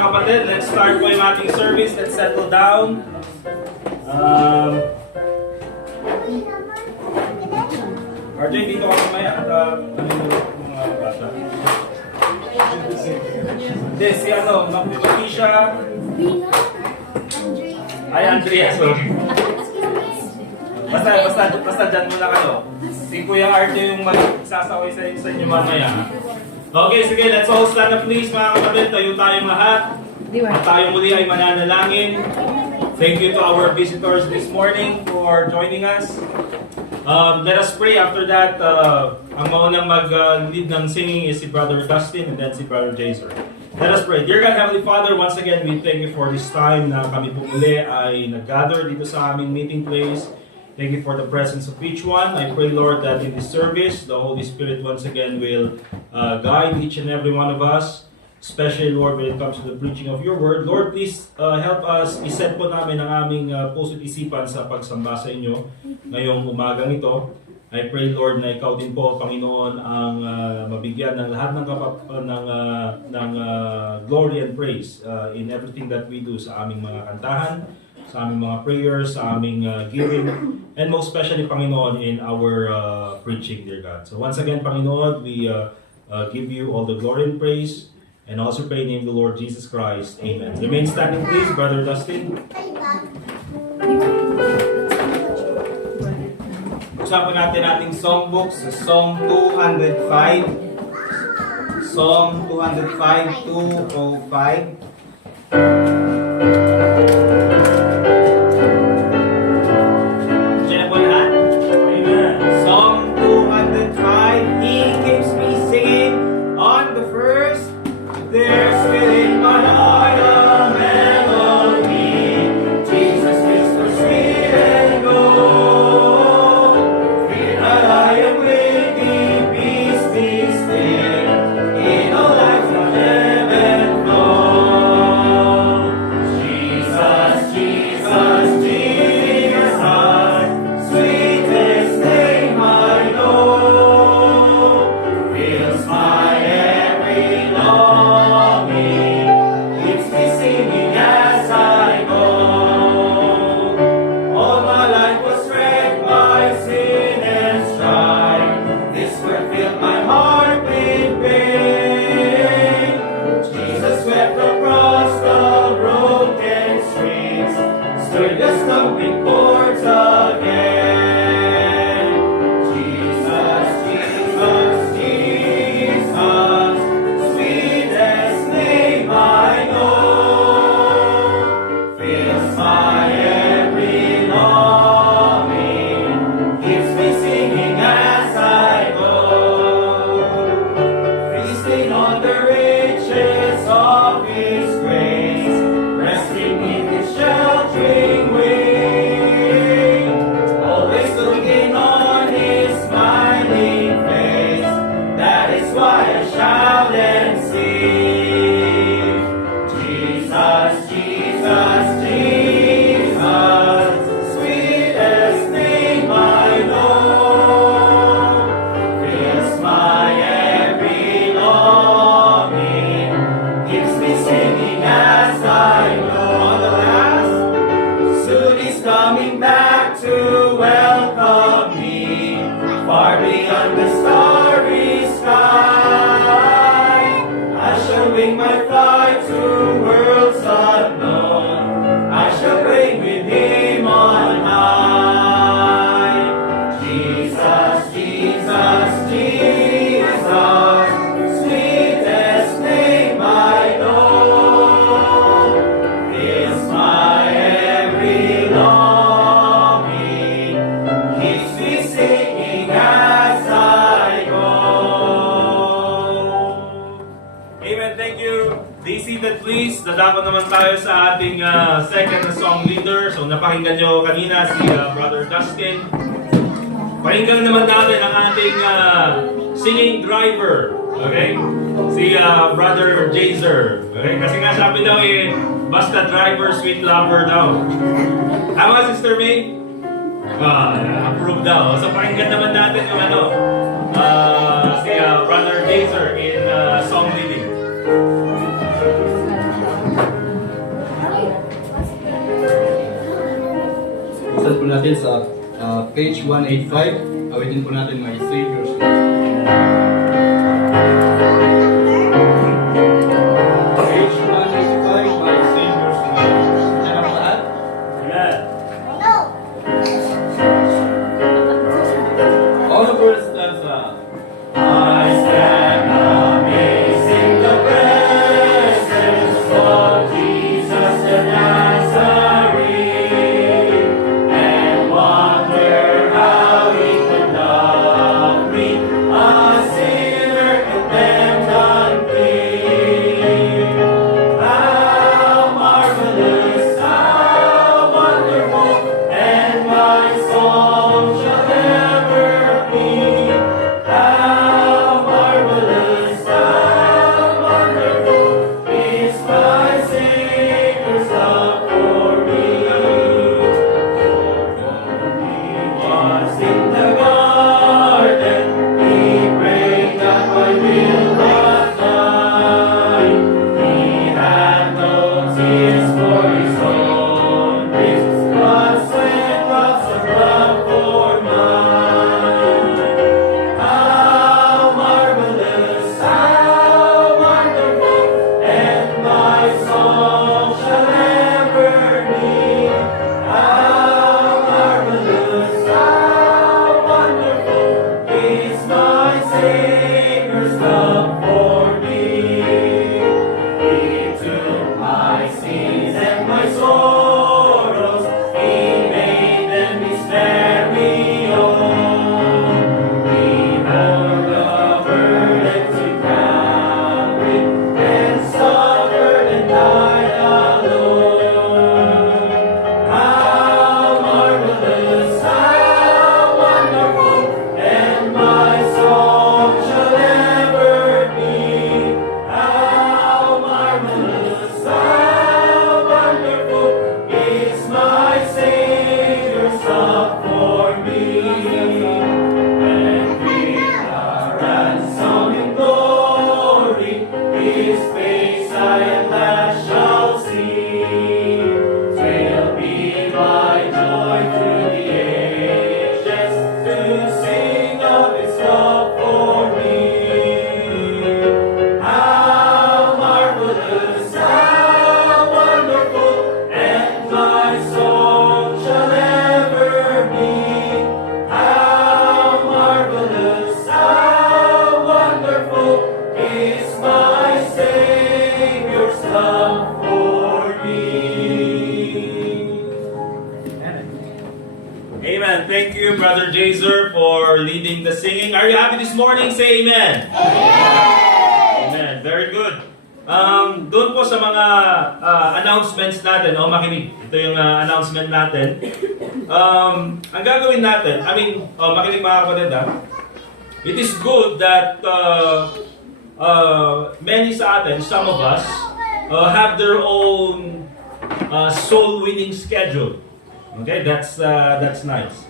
mga kapatid, let's start po yung ating service. Let's settle down. RJ, dito ka mamaya at mga bata. Hindi, si Matisha. Ay, Andrea, sorry. Basta dyan muna kayo. Si Kuya RJ yung magsasaway sa inyo mamaya. Okay, sige, let's all stand up please mga kapatid. Tayo tayong lahat. At tayo muli ay mananalangin. Thank you to our visitors this morning for joining us. Let us pray. After that, ang maunang mag-lead ng singing is si Brother Dustin and then si Brother Jaser. Let us pray. Dear God, Heavenly Father, once again, we thank you for this time na kami po muli ay nag-gather dito sa aming meeting place. Thank you for the presence of each one. I pray, Lord, that in this service, the Holy Spirit once again will guide each and every one of us. Especially, Lord, when it comes to the preaching of your word. Lord, please help us. Iset po namin ang aming puso't isipan sa pagsamba sa inyo ngayong umagang ito. I pray, Lord, na ikaw din po, Panginoon, ang mabigyan ng lahat ng glory and praise in everything that we do sa aming mga kantahan, sa aming mga prayers, sa aming giving, and most especially, Panginoon, in our preaching, dear God. So once again, Panginoon, we give you all the glory and praise, and also pray in the name of the Lord Jesus Christ. Amen. Remain standing, please, Brother Dustin. Usapan natin ating songbook sa Psalm 205. Psalm 205, 205. Diyan na po lahat? Amen. Psalm 205. He keeps me singing on the first. There's within my heart a melody. Jesus is the sweet and gold. Fear not, I am waiting, peace be still. In all life from heaven flow. Jesus, Jesus, Jesus, sweetest name I know. Fills my every longing, keeps me singing as I go. All my life was wrecked by sin and strife. This word filled my heart with pain. Jesus wept across the broken streets, stirred the stumbling chords again. Jesus, Jesus, Jesus, sweetest name I know, fills my every longing, keeps me singing as I go. Feasting on the riches of His grace, resting in His sheltering wing, always looking on His smiling face. That is why I shout and sing. Jesus, Jesus, Jesus, sweetest name I know, fills my every longing, keeps me singing as I go. On the last, soon He's coming back to welcome me, far beyond the starry sky. I shall wing my flight to worlds unknown. I shall reign with Him on high. Jesus, Jesus, Jesus, sweetest name I know, fills my every longing, keeps me singing as I go. Amen. Thank you. Be seated please. Dadako naman tayo sa ating second na song leader. So napakinggan nyo kanina si Brother Dustin. Pakinggan naman natin ang ating singing driver. Okay? Si Brother Jaser. Okay? Kasi nga sabi daw basta driver, sweet lover daw. Tama, Sister May? Approve daw. So pakinggan naman natin yung si Brother Jaser in song leading. natin sa page 185. Awitin po natin My Savior's Love. Page 185, My Savior's Love. Diyan ang lahat? Amen. All the first stanza. I stand amazing the presence of Jesus the Nazarene, and wonder how He could love me, a sinner condemned unclean. How marvelous, how wonderful, and my soul shall ever be. How marvelous, how wonderful is my Savior's love for me. He was in the garden, He prayed that my will was done. He had no tears for His own griefs, but sweat drops of blood for mine. How marvelous, how wonderful, and my soul shall ever be. How marvelous, how wonderful is my Savior's love for me. He took my sins and my sorrows, He made them His very own. He bore the burden to Calvary and suffered and died alone. How marvelous, how wonderful, and my soul shall ever be. How marvelous, how wonderful is my Savior's love for me. And with the ransom in glory, His face I at last shall see. Twill be my joy through the ages to sing of His love for me. How marvelous, how wonderful, and my soul shall ever be. How marvelous, how wonderful is my Savior's love for me. Amen. Thank you, Brother Jazer, for leading the singing. Are you happy this morning? Say amen. Amen. Very good. Doon po sa mga announcements natin, makinig. Ito yung announcement natin. Ang gagawin natin, makinig mga kapatid it is good that many sa atin, some of us, have their own soul-winning schedule. Okay, that's nice.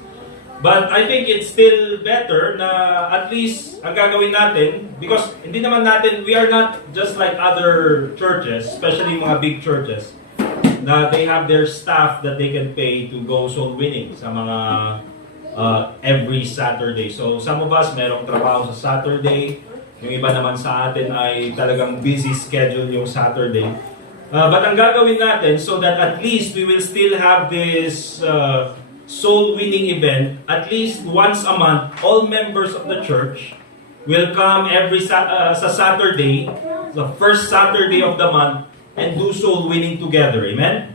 But I think it's still better na at least ang gagawin natin, because hindi naman natin, we are not just like other churches, especially mga big churches, na they have their staff that they can pay to go soul winning sa mga every Saturday. So some of us merong trabaho sa Saturday, yung iba naman sa atin ay talagang busy schedule yung Saturday. But ang gagawin natin so that at least we will still have this soul-winning event, at least once a month, all members of the church will come every sa Saturday, the first Saturday of the month, and do soul-winning together. Amen?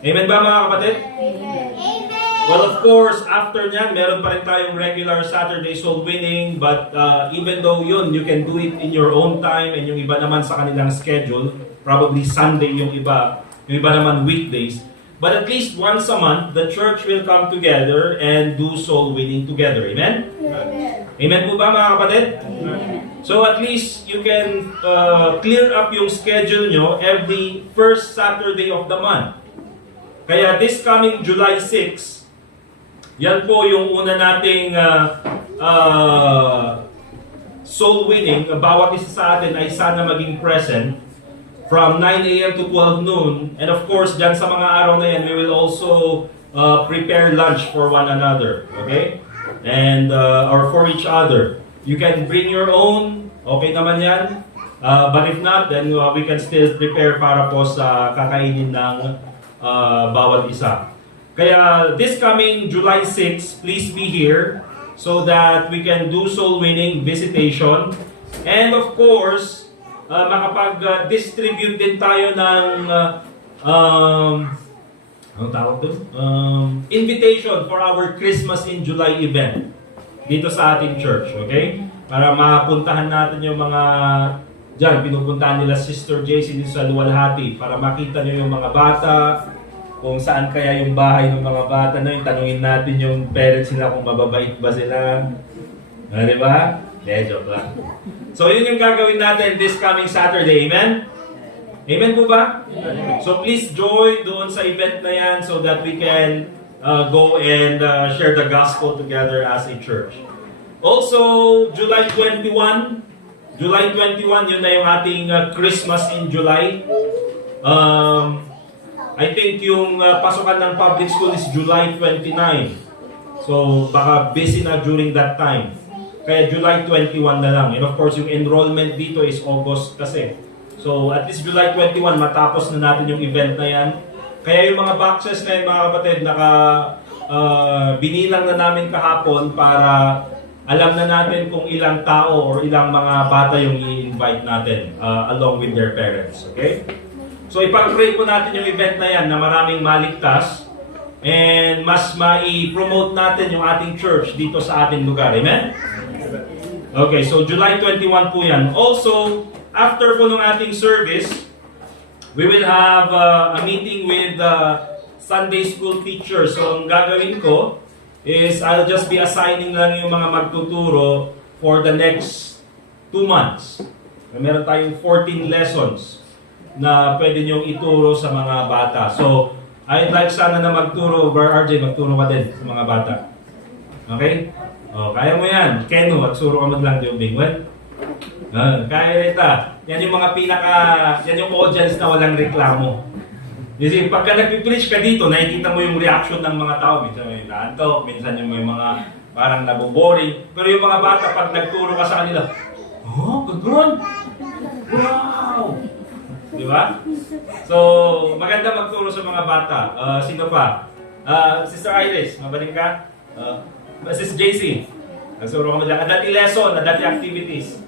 Amen ba mga kapatid? Amen. Well, of course, after nyan, meron pa rin tayong regular Saturday soul-winning, but even though yun, you can do it in your own time, and yung iba naman sa kanilang schedule, probably Sunday yung iba naman weekdays. But at least once a month, the church will come together and do soul winning together. Amen? Amen. Amen po ba mga kapatid? Amen. So at least you can clear up yung schedule nyo every first Saturday of the month. Kaya this coming July 6, yan po yung una nating soul winning. Bawat isa sa atin ay sana maging present from 9 a.m. to 12 noon. And of course, dyan sa mga araw na yan, we will also prepare lunch for one another, okay? And or for each other. You can bring your own, okay naman yan. But if not, then we can still prepare para po sa kakainin ng bawat isa. Kaya this coming July 6, please be here so that we can do soul winning visitation. And of course, makapag-distribute din tayo ng anong tawag doon? Invitation for our Christmas in July event dito sa ating church, okay? Para mapuntahan natin yung mga dyan, pinupuntahan nila Sister JC dito sa Luwalhati para makita nyo yung mga bata, kung saan kaya yung bahay ng mga bata na yun. Tanungin natin yung parents nila kung mababait ba sila. Di ba? Joke lang. So yun yung gagawin natin this coming Saturday. Amen? Amen po ba? So please join doon sa event na yan so that we can go and share the gospel together as a church. Also, July 21, yun na yung ating Christmas in July. I think yung pasukan ng public school is July 29. So, baka busy na during that time. Kaya July 21 na lang. And of course, yung enrollment dito is August kasi. So, at least July 21, matapos na natin yung event na yan. Kaya yung mga boxes na yun, mga kapatid, binilang na namin kahapon para alam na natin kung ilang tao or ilang mga bata yung i-invite natin along with their parents. Okay? So, ipag-pray po natin yung event na yan na maraming maligtas and mas mai-promote natin yung ating church dito sa ating lugar. Amen? Okay, so July 21 po yan. Also, after po ng ating service, we will have a meeting with Sunday school teachers. So, ang gagawin ko is I'll just be assigning lang yung mga magtuturo for the next 2 months. Meron tayong 14 lessons na pwede niyong ituro sa mga bata. So, I'd like sana na magturo, RJ, magturo ka din sa mga bata. Okay? O, kaya mo yan. Keno, magsuro ka maglang Diobing. Well, kaya nita. Yan yung mga yan yung audience na walang reklamo. Kasi pagka nag-preach ka dito, nakikita mo yung reaction ng mga tao. Minsan may naantok, minsan yung may mga parang naboboring. Pero yung mga bata, pag nagturo ka sa kanila, oh, gano'n? Wow! Di ba? So, maganda magturo sa mga bata. Sino pa? Sister Iris, mabaling ka? Sis JC, nagsuro ka mo dyan. Dati lesson, dati activities.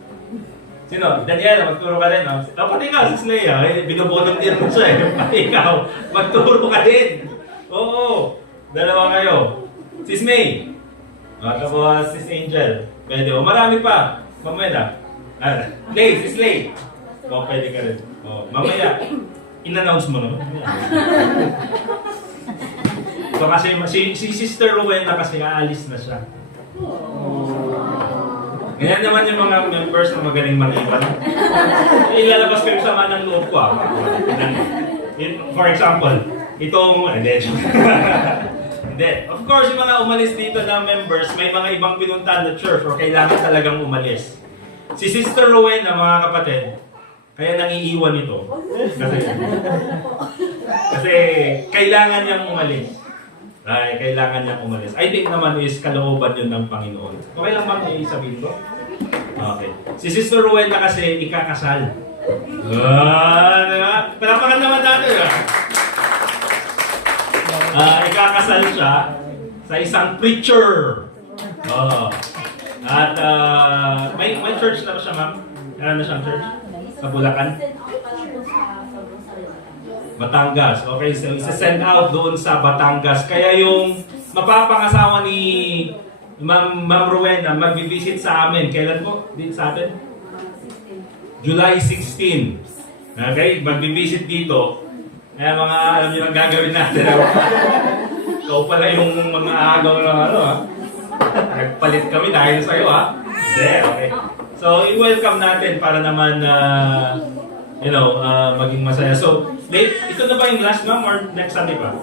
Sino? Daniela, magturo ka din. Pati ikaw, Sis Leia, binovolunteer mo siya eh. Pati ikaw, magturo ka din. Oo, dalawa kayo. Sis May. Tapos Sis Angel. Pwede. Marami pa. Mamaya na. Lay, Sis Lay. Pwede ka rin. Mamaya, in-announce mo naman. So kasi si Sister Rowena kasi aalis na siya. Ganyan naman yung mga members na magaling mag-iwan. Ilalabas ko yung sama ng loob ko. For example, itong... Hindi. Of course, yung mga umalis dito na members, may mga ibang pinuntahan na church or kailangan talagang umalis. Si Sister Rowena, mga kapatid, kaya nangiiwan ito. Kasi kailangan niyang umalis. Ay, kailangan niyang umalis. I think naman is kalooban yun ng Panginoon. Okay lang ba niya isabihin ko? Okay. Si Sister Rowena kasi ikakasal. Diba? Palapakan naman natin. Ikakasal siya sa isang preacher. At may church na ba siya, ma'am? Meron na siyang church? Sa Bulacan? Batangas. Okay, so isa-send out doon sa Batangas. Kaya yung mapapangasawa ni Ma'am Rowena mag-visit sa amin. Kailan po? Dito sa atin? July 16. Okay, mag-visit dito. Kaya mga alam niyo ang gagawin natin. Ikaw pala yung mga agaw na nagpalit kami dahil sa'yo ha. There, okay. So, i-welcome natin para naman maging masaya. So, ito na ba yung last, ma'am, or next Sunday pa?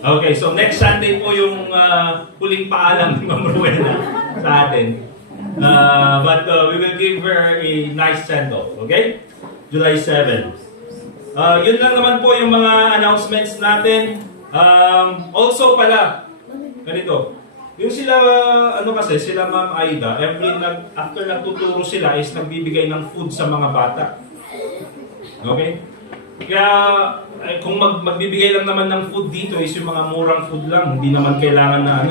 Okay, so next Sunday po yung huling paalam ni Ma'am Rowena sa atin. But we will give her a nice send-off, okay? July 7. Yun lang naman po yung mga announcements natin. Also pala, ganito. Yung sila, sila Ma'am Aida, after nagtuturo sila is nagbibigay ng food sa mga bata. Okay? Kaya, kung magbibigay lang naman ng food dito is yung mga murang food lang. Hindi naman kailangan na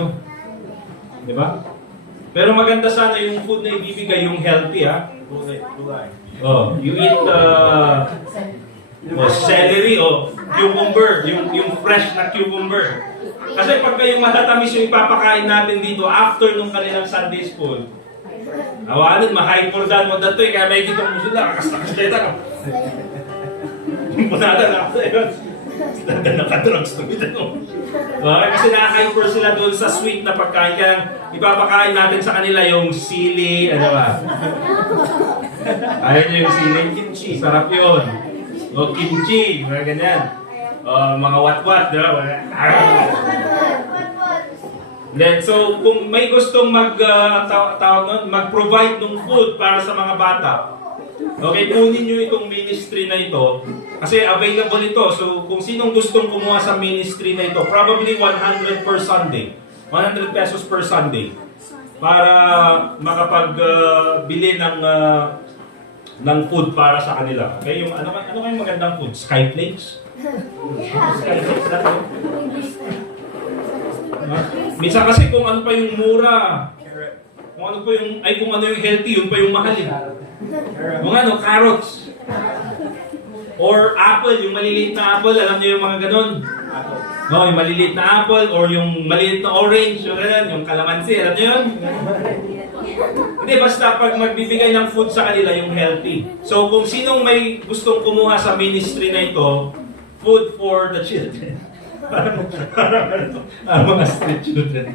Di ba? Pero maganda sana yung food na ibibigay, yung healthy, ha? Oh, you eat celery o cucumber, yung fresh na cucumber. Kasi pag kayong matatamis yung ipapakain natin dito after nung kanilang Sunday school, awalan, ma-hyper mo dato kaya may kitang mo sila, kakas-kakas ka. Punada na ako sa'yo. Ganda naka-drugs to ito. Okay, kasi na-hyper sila doon sa sweet na pagkain. Kaya ipapakain natin sa kanila yung sili, ano ba? Ayaw nyo yung sili? Kimchi. Sarap yun. O kimchi, mga ganyan. Mga wat-wat, di ba? Then, so, kung may gustong mag-provide ng food para sa mga bata, okay, kunin nyo itong ministry na ito. Kasi available ito. So, kung sinong gustong kumuha sa ministry na ito, probably 100 per Sunday. 100 pesos per Sunday. Para makapagbili ng food para sa kanila. Okay, yung ano kayong magandang food? Skyflakes? Skyflakes na to. Minsan kasi kung ano pa yung mura, kung ano yung healthy, yun pa yung mahal. Kung ano, carrots. Or apple, yung maliliit na apple, alam niyo yung mga ganun? No, yung maliliit na apple, or yung maliliit na orange, yung ganun, yung calamansi, alam niyo yun? Hindi, basta pag magbibigay ng food sa kanila, yung healthy. So kung sinong may gustong kumuha sa ministry na ito, food for the children. Parang mga street children.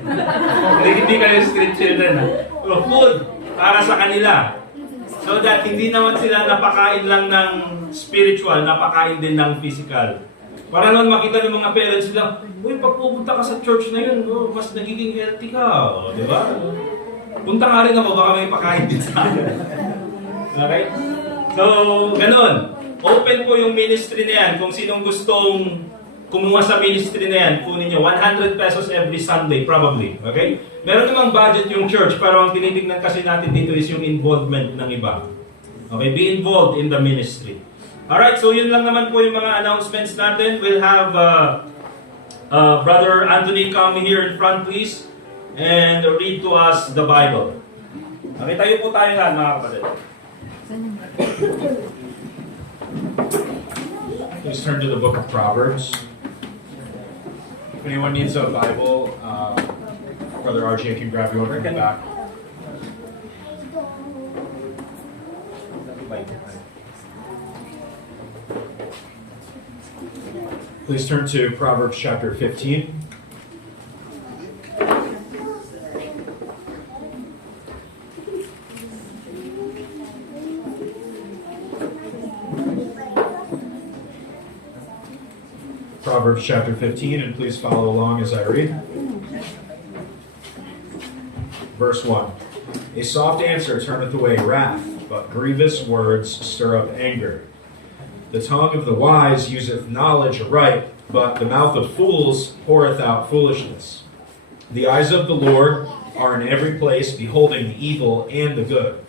Hindi kayo street children. Pero food para sa kanila. So that hindi naman sila napakain lang ng spiritual, napakain din ng physical. Para naman makita ng mga parents nila, uy, pag pupunta ka sa church na yun, mas nagiging healthy ka. O, di ba? Punta nga rin ako, baka may pakain din sa akin. Okay? So, ganun. Open po yung ministry na yan. Kung sinong gustong kumuha sa ministry na yan, kunin nyo 100 pesos every Sunday, probably. Okay? Meron namang budget yung church, pero ang tinitignan kasi natin dito is yung involvement ng iba. Okay? Be involved in the ministry. Alright, so yun lang naman po yung mga announcements natin. We'll have Brother Anthony come here in front, please, and read to us the Bible. Okay, tayo po tayo lahat, mga kapatid. Please turn to the book of Proverbs. If anyone needs a Bible, Brother RJ can grab you over in the back. Please turn to Proverbs chapter 15. Proverbs chapter 15, and please follow along as I read. Verse 1. A soft answer turneth away wrath, but grievous words stir up anger. The tongue of the wise useth knowledge aright, but the mouth of fools poureth out foolishness. The eyes of the Lord are in every place, beholding the evil and the good.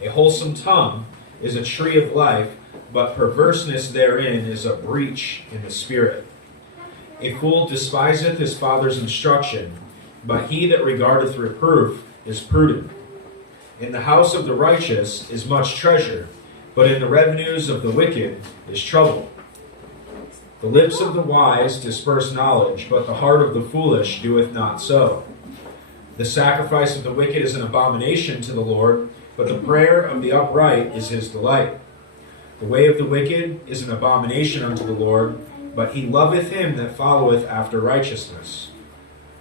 A wholesome tongue is a tree of life, but perverseness therein is a breach in the spirit. A fool despiseth his father's instruction, but he that regardeth reproof is prudent. In the house of the righteous is much treasure, but in the revenues of the wicked is trouble. The lips of the wise disperse knowledge, but the heart of the foolish doeth not so. The sacrifice of the wicked is an abomination to the Lord, but the prayer of the upright is his delight. The way of the wicked is an abomination unto the Lord, but he loveth him that followeth after righteousness.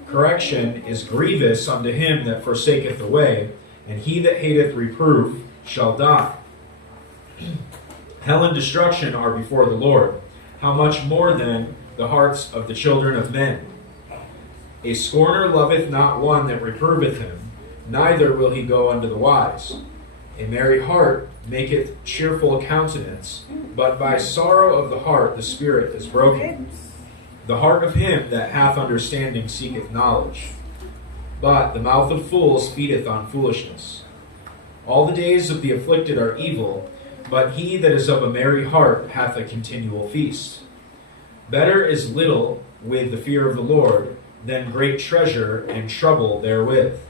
Correction is grievous unto him that forsaketh the way, and he that hateth reproof shall die. Hell and destruction are before the Lord. How much more then the hearts of the children of men? A scorner loveth not one that reproveth him, neither will he go unto the wise. A merry heart maketh cheerful countenance, but by sorrow of the heart the spirit is broken. The heart of him that hath understanding seeketh knowledge, but the mouth of fools feedeth on foolishness. All the days of the afflicted are evil, but he that is of a merry heart hath a continual feast. Better is little with the fear of the Lord than great treasure and trouble therewith.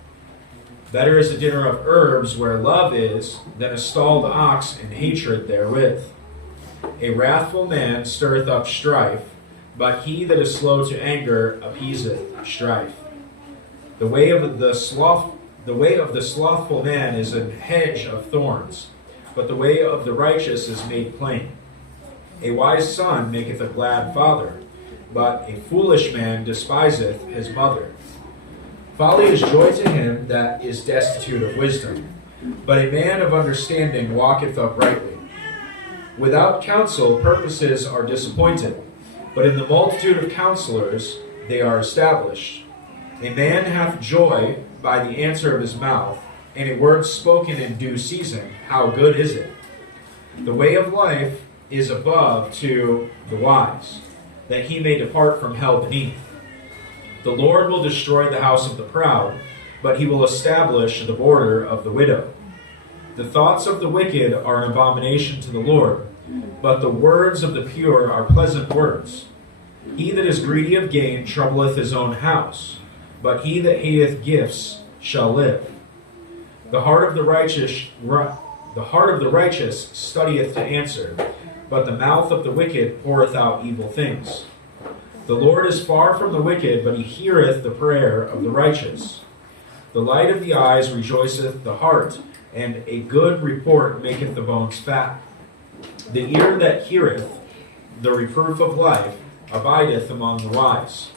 Better is a dinner of herbs where love is than a stalled ox and hatred therewith. A wrathful man stirreth up strife, but he that is slow to anger appeaseth strife. The way of the slothful man is an hedge of thorns, but the way of the righteous is made plain. A wise son maketh a glad father, but a foolish man despiseth his mother. Folly is joy to him that is destitute of wisdom, but a man of understanding walketh uprightly. Without counsel purposes are disappointed, but in the multitude of counselors they are established. A man hath joy by the answer of his mouth, and a word spoken in due season, how good is it? The way of life is above to the wise, that he may depart from hell beneath. The Lord will destroy the house of the proud, but he will establish the border of the widow. The thoughts of the wicked are an abomination to the Lord, but the words of the pure are pleasant words. He that is greedy of gain troubleth his own house, but he that hateth gifts shall live. The heart of the righteous studieth to answer, but the mouth of the wicked poureth out evil things. The Lord is far from the wicked, but he heareth the prayer of the righteous. The light of the eyes rejoiceth the heart, and a good report maketh the bones fat. The ear that heareth the reproof of life abideth among the wise.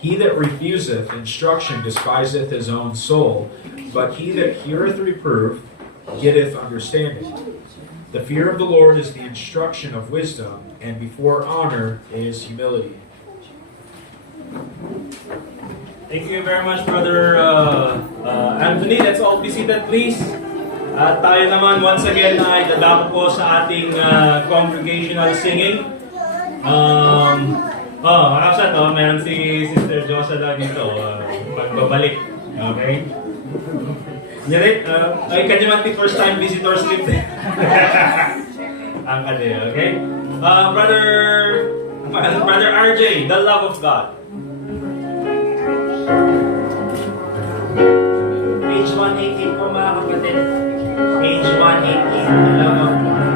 He that refuseth instruction despiseth his own soul, but he that heareth reproof getteth understanding. The fear of the Lord is the instruction of wisdom, and before honor is humility. Thank you very much, Brother Anthony. Let's all be seated, please. At tayo naman, once again, ay dadako po sa ating congregational singing. Kakasat, meron si Sister Josa dito. Magbabalik. Okay? Jared, can you make the first time visitor slip? Ang kade, okay? Brother RJ, The Love of God. Page 188 po mga kapatid. Page 188, The Love of God.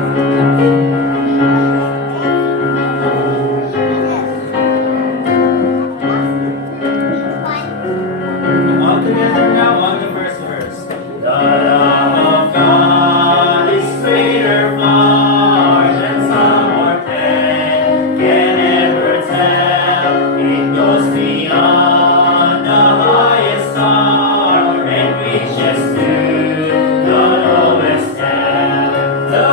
All together now on the first verse. The love of God is greater far than some mortal can ever tell. It goes beyond the highest star and reaches to the lowest depth. The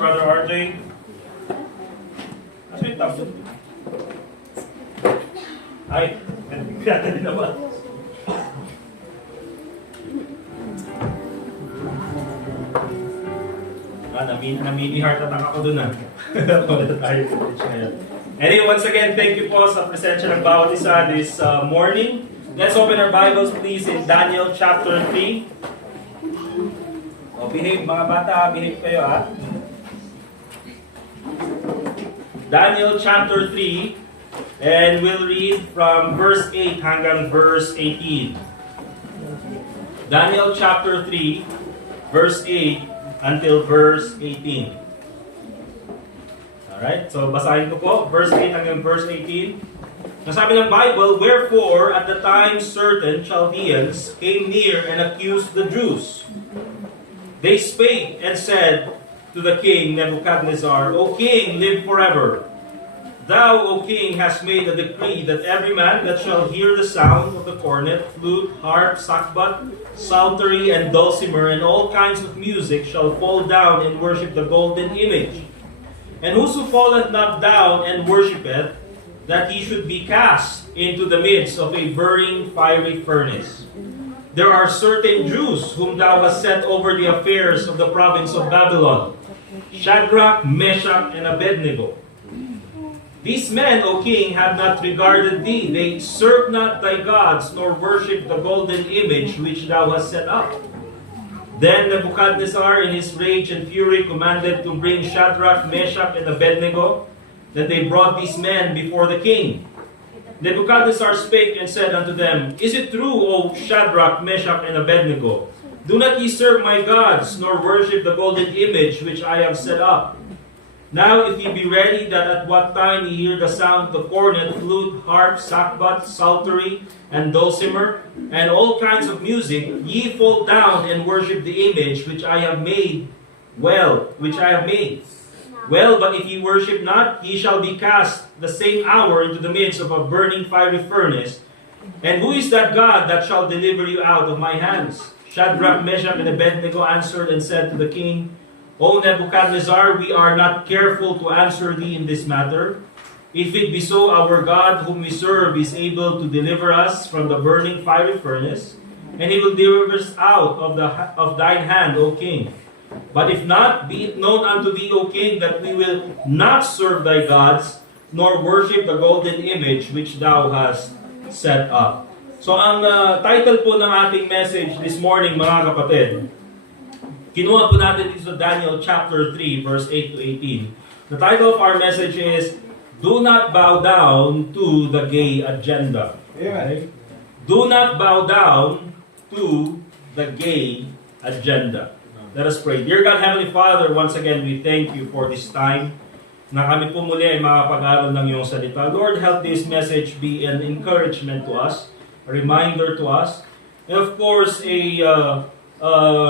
Brother RJ. Ano yung tablet? Ay, kaya din naman. Namini heart attack ako dun Wala tayo footage ngayon. Anyway, once again, thank you po sa presensya ng bawat isa this morning. Let's open our Bibles please in Daniel chapter 3. Behave mga bata, behave kayo ha. Daniel chapter 3, and we'll read from verse 8 hanggang verse 18. Daniel chapter 3, verse 8 until verse 18. Alright, so basahin ko po, verse 8 hanggang verse 18. Nasabi ng Bible, "Wherefore at the time certain Chaldeans came near and accused the Jews. They spake and said to the king Nebuchadnezzar, O king, live forever. Thou, O king, hast made a decree that every man that shall hear the sound of the cornet, flute, harp, sackbut, psaltery, and dulcimer, and all kinds of music shall fall down and worship the golden image. And whoso falleth not down and worshipeth, that he should be cast into the midst of a burning fiery furnace. There are certain Jews whom thou hast set over the affairs of the province of Babylon, Shadrach, Meshach, and Abednego. These men, O king, have not regarded thee. They serve not thy gods, nor worship the golden image which thou hast set up. Then Nebuchadnezzar, in his rage and fury, commanded to bring Shadrach, Meshach, and Abednego. Then they brought these men before the king. Nebuchadnezzar spake and said unto them, Is it true, O Shadrach, Meshach, and Abednego? Do not ye serve my gods, nor worship the golden image which I have set up. Now if ye be ready, that at what time ye hear the sound of the cornet, flute, harp, sackbut, psaltery, and dulcimer, and all kinds of music, ye fall down and worship the image which I have made, which I have made. Well, but if ye worship not, ye shall be cast the same hour into the midst of a burning fiery furnace. And who is that God that shall deliver you out of my hands? Shadrach, Meshach, and Abednego answered and said to the king, O Nebuchadnezzar, we are not careful to answer thee in this matter. If it be so, our God whom we serve is able to deliver us from the burning fiery furnace, and he will deliver us out of thine hand, O king. But if not, be it known unto thee, O king, that we will not serve thy gods, nor worship the golden image which thou hast set up." So ang title po ng ating message this morning, mga kapatid, kinuha po natin dito sa Daniel chapter 3, verse 8 to 18. The title of our message is, Do Not Bow Down to the Gay Agenda. Okay? Do not bow down to the gay agenda. Let us pray. Dear God, Heavenly Father, once again, we thank you for this time na kami po muli ay makapag-aral ng iyong salita. Lord, help this message be an encouragement to us, a reminder to us, and of course, a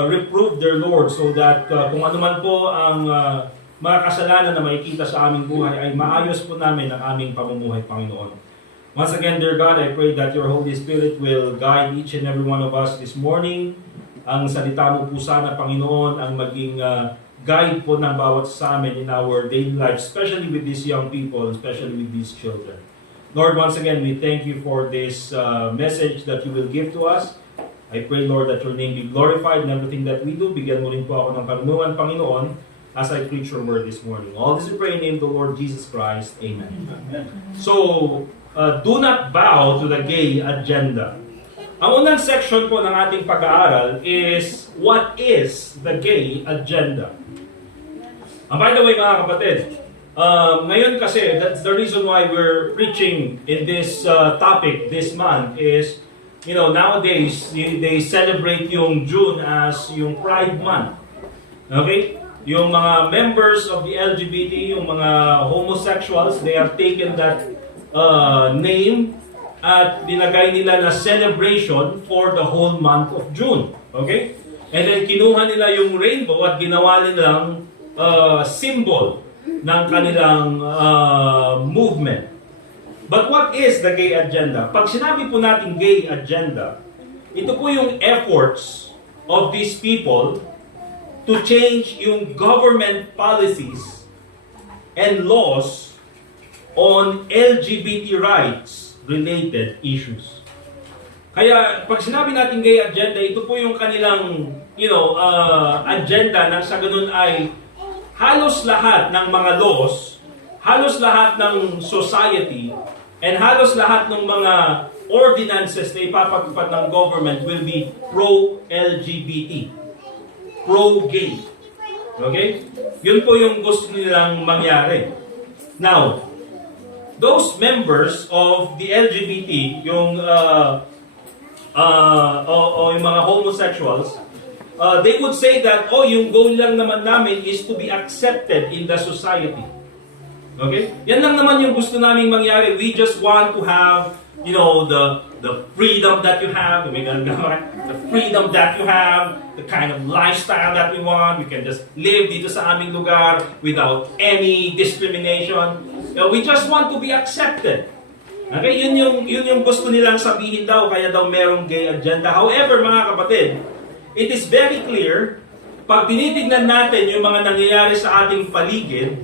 reprove, dear Lord, so that kung ano man po ang mga kasalanan na makikita sa aming buhay, ay maayos po namin ang aming pamumuhay, Panginoon. Once again, dear God, I pray that your Holy Spirit will guide each and every one of us this morning. Ang salita mo po sana, Panginoon, ang maging guide po ng bawat sa amin in our daily life, especially with these young people, especially with these children. Lord, once again, we thank you for this message that you will give to us. I pray, Lord, that your name be glorified in everything that we do. Bigyan mo rin po ako ng karunungan, Panginoon, as I preach your word this morning. All this we pray in the name of the Lord Jesus Christ. Amen. So, do not bow to the gay agenda. Ang unang section po ng ating pag-aaral is, what is the gay agenda? By the way, mga kapatid, ngayon kasi, that's the reason why we're preaching in this topic this month is, you know, nowadays, they celebrate yung June as yung Pride Month. Okay? Yung mga members of the LGBT, yung mga homosexuals, they have taken that name at dinagay nila na celebration for the whole month of June. Okay? And then kinuha nila yung rainbow at ginawa nilang symbol ng kanilang movement. But what is the gay agenda? Pag sinabi po natin gay agenda, ito po yung efforts of these people to to change yung government policies and laws on LGBT rights related issues. Kaya pag sinabi natin gay agenda, ito po yung kanilang agenda nang sa ganun ay halos lahat ng mga laws, halos lahat ng society, and halos lahat ng mga ordinances na ipapatupad ng government will be pro-LGBT, pro-gay. Okay? Yun po yung gusto nilang mangyari. Now, those members of the LGBT, yung yung mga homosexuals, they would say that, yung goal lang naman namin is to be accepted in the society. Okay? Yan lang naman yung gusto namin mangyari. We just want to have, the freedom that you have, the freedom that you have, the kind of lifestyle that we want. We can just live dito sa aming lugar without any discrimination. We just want to be accepted. Okay? Yun yung gusto nilang sabihin daw, kaya daw merong gay agenda. However, mga kapatid, it is very clear, pag tinitignan natin yung mga nangyayari sa ating paligid,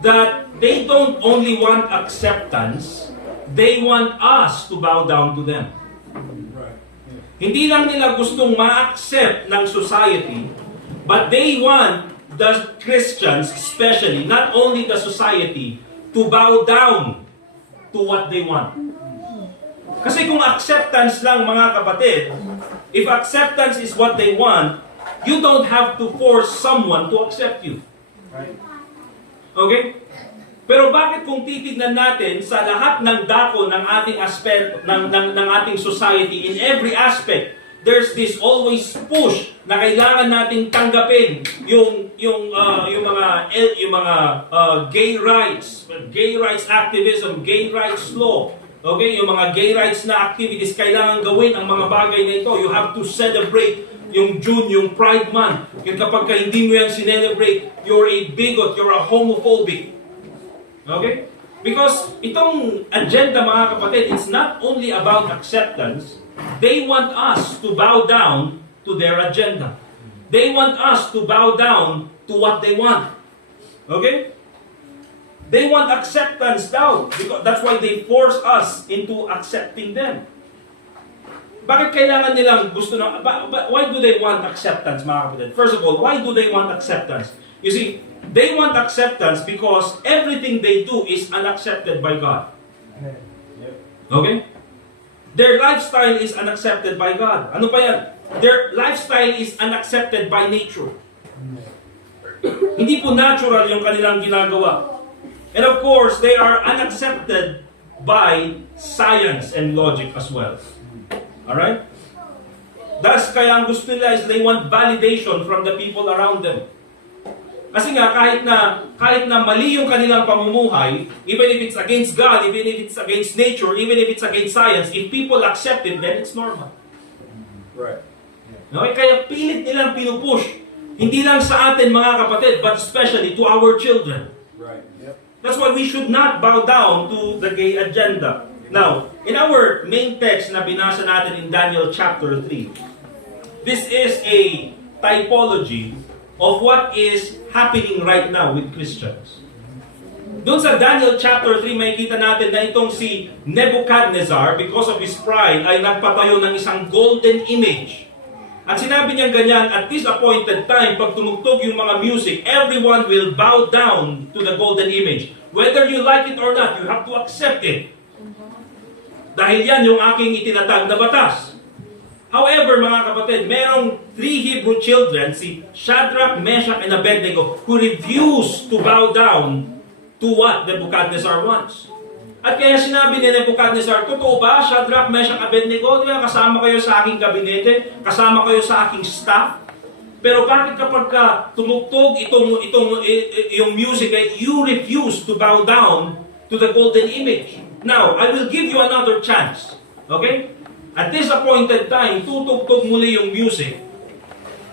that they don't only want acceptance, they want us to bow down to them. Hindi lang nila gustong ma-accept ng society, but they want the Christians, especially, not only the society, to bow down to what they want. Kasi kung acceptance lang, mga kapatid, if acceptance is what they want, you don't have to force someone to accept you. Okay? Pero bakit kung titignan natin sa lahat ng dako ng ating aspect ng ating society, in every aspect, there's this always push na kailangan nating tanggapin yung mga gay rights activism, gay rights law. Okay, yung mga gay rights na activities, kailangan gawin ang mga bagay na ito. You have to celebrate yung June, yung Pride Month. Yung kapag ka hindi mo yan sinelebrate, you're a bigot, you're a homophobic. Okay? Because itong agenda, mga kapatid, it's not only about acceptance. They want us to bow down to their agenda. They want us to bow down to what they want. Okay? They want acceptance daw. Because that's why they force us into accepting them. Bakit kailangan nilang gusto na... Why do they want acceptance, mga kapatid? First of all, why do they want acceptance? You see, they want acceptance because everything they do is unaccepted by God. Okay? Their lifestyle is unaccepted by God. Ano pa yan? Their lifestyle is unaccepted by nature. Hindi po natural yung kanilang ginagawa. And of course, they are unaccepted by science and logic as well. Alright? Thus, kaya ang gusto nila is they want validation from the people around them. Kasi nga, kahit na mali yung kanilang pamumuhay, even if it's against God, even if it's against nature, even if it's against science, if people accept it, then it's normal. Right. Okay? Kaya pilit nilang pinupush. Hindi lang sa atin, mga kapatid, but especially to our children. Right. Yep. That's why we should not bow down to the gay agenda. Now, in our main text na binasa natin in Daniel chapter 3, this is a typology of what is happening right now with Christians. Doon sa Daniel chapter 3, makikita natin na itong si Nebuchadnezzar, because of his pride, ay nagpatayo ng isang golden image. At sinabi niya ganyan, at this appointed time, pag tumugtog yung mga music, everyone will bow down to the golden image. Whether you like it or not, you have to accept it. Dahil yan yung aking itinatag na batas. However, mga kapatid, merong 3 Hebrew children, si Shadrach, Meshach, and Abednego, who refused to bow down to what Nebuchadnezzar wants. At kaya sinabi ni Nebuchadnezzar, totoo ba, Shadrach, Meshach, Abednego, kasama kayo sa aking kabinete, kasama kayo sa aking staff? Pero bakit kapag tumugtog yung music, you refuse to bow down to the golden image? Now, I will give you another chance. Okay? At this appointed time, tutugtog muli yung music.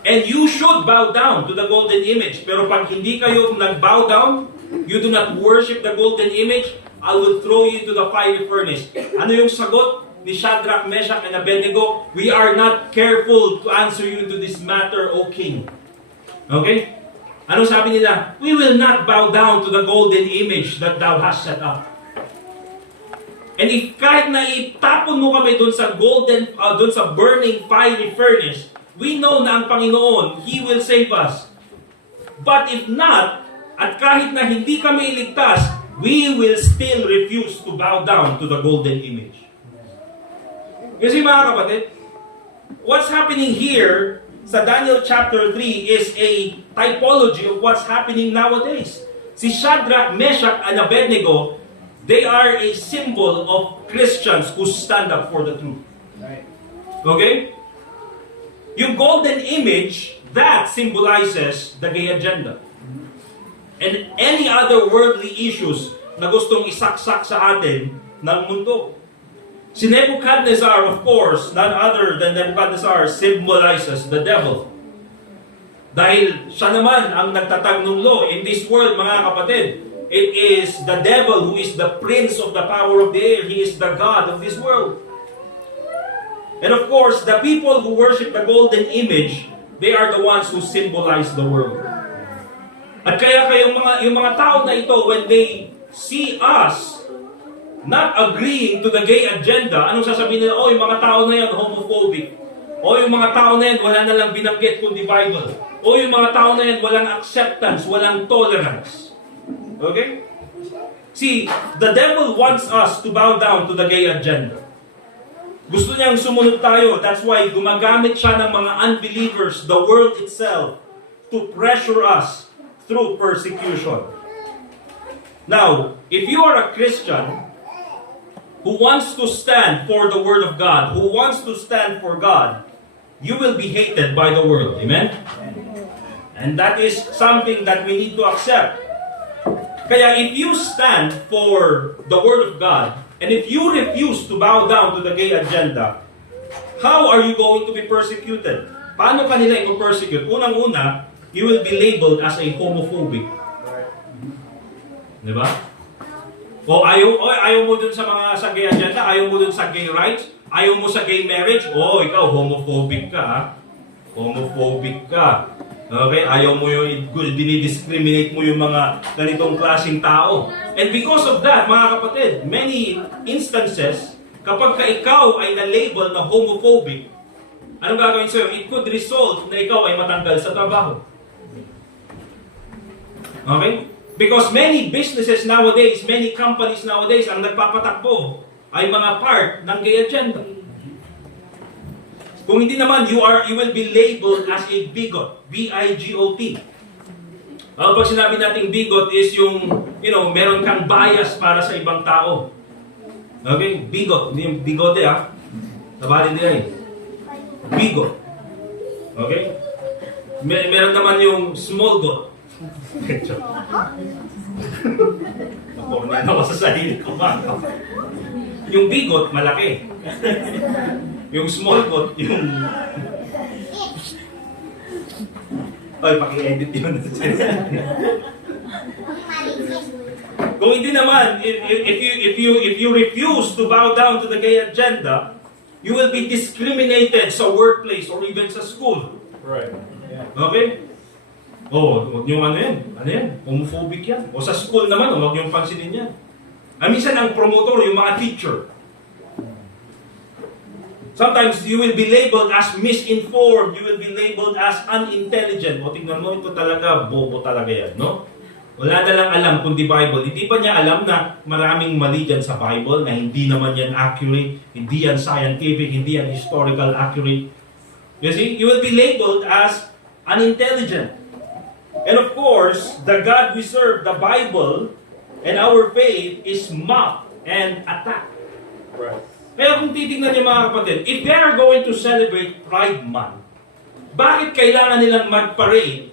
And you should bow down to the golden image. Pero pag hindi kayo nag-bow down, you do not worship the golden image, I will throw you into the fiery furnace. Ano yung sagot ni Shadrach, Meshach, and Abednego? We are not careful to answer you to this matter, O King. Okay? Ano sabi nila? We will not bow down to the golden image that thou hast set up. And if kahit na itapon mo kami doon sa doon sa burning fiery furnace, we know na ang Panginoon, He will save us. But if not, at kahit na hindi kami iligtas, we will still refuse to bow down to the golden image. Kasi mga kapatid, what's happening here sa Daniel chapter 3 is a typology of what's happening nowadays. Si Shadrach, Meshach, and Abednego, they are a symbol of Christians who stand up for the truth. Okay? Yung golden image, that symbolizes the gay agenda. And any other worldly issues na gustong isaksak sa atin ng mundo. Si Nebuchadnezzar, of course, none other than Nebuchadnezzar, symbolizes the devil. Dahil siya naman ang nagtatag ng law. In this world, mga kapatid, it is the devil who is the prince of the power of the air. He is the God of this world. And of course, the people who worship the golden image, they are the ones who symbolize the world. At kaya yung mga tao na ito, when they see us not agreeing to the gay agenda, anong sasabihin nila? Oh, yung mga tao na yan, homophobic. O yung mga tao na yan, wala na lang binanggit kundi Bible. O yung mga tao na yan, walang acceptance, walang tolerance. Okay? See, the devil wants us to bow down to the gay agenda. Gusto niyang sumunod tayo. That's why gumagamit siya ng mga unbelievers, the world itself, to pressure us through persecution. Now, if you are a Christian who wants to stand for the Word of God, who wants to stand for God, you will be hated by the world. Amen? And that is something that we need to accept. Kaya if you stand for the Word of God, and if you refuse to bow down to the gay agenda, how are you going to be persecuted? Paano kanila i-persecute? Unang-una, you will be labeled as a homophobic. Diba? O ayaw mo dun sa gay agenda, ayaw mo dun sa gay rights, ayaw mo sa gay marriage, ikaw homophobic ka, ha? Homophobic ka. Okay, ayaw mo yung dinidiscriminate mo yung mga ganitong klaseng tao. And because of that, mga kapatid, many instances, kapag ka ikaw ay na-label na homophobic, anong gagawin sa'yo? It could result na ikaw ay matanggal sa trabaho. Okay? Because many businesses nowadays, many companies nowadays, ang nagpapatakbo ay mga part ng gay agenda. Kung hindi naman, you will be labeled as a bigot. B-I-G-O-T. Pag sinabi nating bigot is yung, meron kang bias para sa ibang tao. Okay? Bigot. Hindi yung bigote, ha? Nabali nila eh. Bigot. Okay? Meron naman yung small got. Makornian ako sa sarili ko. Yung bigot, malaki. Yung small got, yung... Ay, paki-edit yun. Kung hindi naman, if you refuse to bow down to the gay agenda, you will be discriminated sa workplace or even sa school. Right. Okay? Huwag niyong ano yan? Homophobic yan. O sa school naman, huwag niyong pansinin yan. Minsan ang promotor, yung mga teacher. Sometimes you will be labeled as misinformed, you will be labeled as unintelligent. O tingnan mo, ito talaga, bobo talaga yan, no? Wala na lang alam kundi Bible. Hindi pa niya alam na maraming mali dyan sa Bible, na hindi naman yan accurate, hindi yan scientific, hindi yan historical accurate. You see, you will be labeled as unintelligent. And of course, the God we serve, the Bible, and our faith is mocked and attacked. Right. Kaya kung titignan niyo mga kapatid, if they are going to celebrate Pride Month, bakit kailangan nilang mag-parade?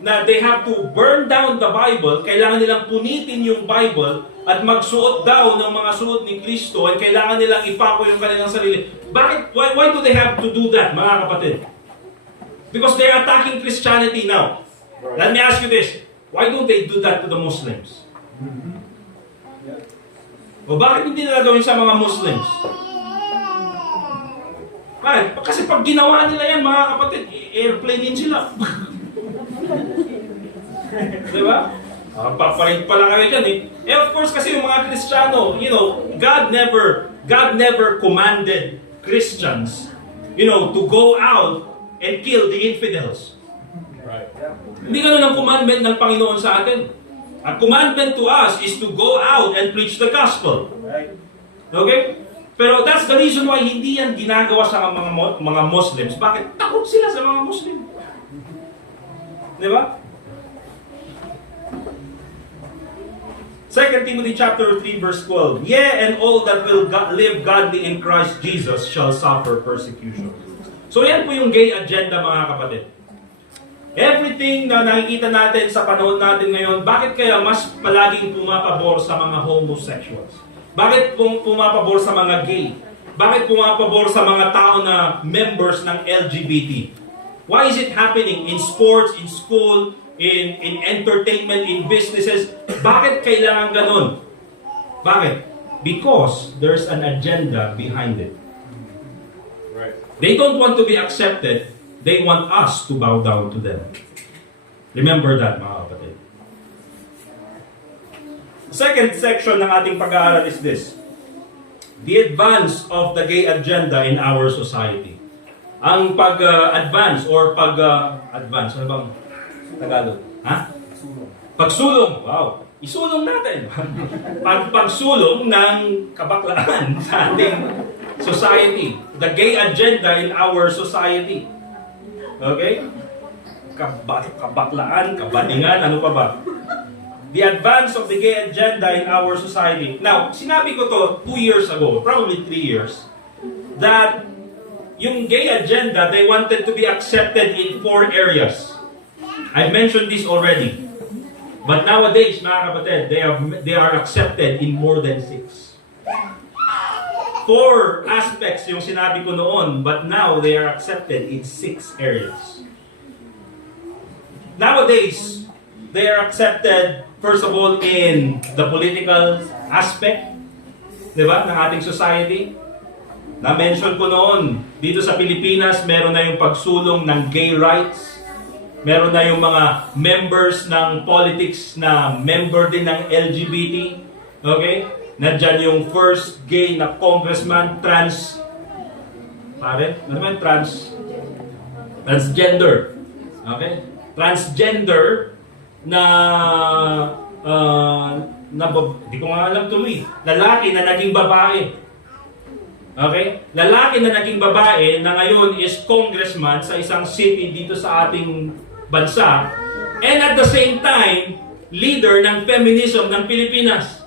Na they have to burn down the Bible, kailangan nilang punitin yung Bible, at magsuot daw ng mga suot ni Kristo, at kailangan nilang ipako yung kanilang sarili. Bakit? Why do they have to do that, mga kapatid? Because they're attacking Christianity now. Let me ask you this. Why don't they do that to the Muslims? O bakit hindi nila gawin sa mga Muslims? Kasi pag ginawa nila yan, mga kapatid, airplane din sila. Di ba? Papalit pala kayo dyan eh. Eh of course kasi yung mga Kristiyano, you know, God never commanded Christians, you know, to go out and kill the infidels. Right. Hindi ganun ang commandment ng Panginoon sa atin. Ang commandment to us is to go out and preach the gospel. Okay? Pero that's the reason why hindi yan ginagawa sa mga Muslims. Bakit? Takot sila sa mga Muslim. Di ba? 2 Timothy chapter 3 verse 12. Yea, and all that will live godly in Christ Jesus shall suffer persecution. So yan po yung gay agenda, mga kapatid. Everything na nakikita natin sa panahon natin ngayon, bakit kaya mas palaging pumapabor sa mga homosexuals? Bakit pumapabor sa mga gay? Bakit pumapabor sa mga tao na members ng LGBT? Why is it happening in sports, in school, in entertainment, in businesses? Bakit kailangan ganun? Bakit? Because there's an agenda behind it. Right. They don't want to be accepted. They want us to bow down to them. Remember that, mga kapatid. Second section ng ating pag-aaral is this. The advance of the gay agenda in our society. Ang pag-advance or pag-advance, ano bang Tagalog? Ha? Pagsulong. Wow. Isulong natin. Pagsulong ng kabaklaan sa ating society. The gay agenda in our society. Okay? Kabaklaan, kabalingan, ano pa ba? The advance of the gay agenda in our society. Now, sinabi ko to 2 years ago, probably 3 years, that yung gay agenda, they wanted to be accepted in 4 areas. I've mentioned this already. But nowadays, mga kapatid, they are accepted in more than 6. 4 aspects yung sinabi ko noon, but now they are accepted in 6 areas. Nowadays, they are accepted, first of all, in the political aspect, di ba, ng ating society. Na-mention ko noon, dito sa Pilipinas, meron na yung pagsulong ng gay rights. Meron na yung mga members ng politics na member din ng LGBT. Okay? Nandyan yung first gay na congressman, transgender. Okay? Transgender na di ko nga alam tuloy. Lalaki na naging babae. Okay? Lalaki na naging babae na ngayon is congressman sa isang city dito sa ating bansa. And at the same time, leader ng feminism ng Pilipinas.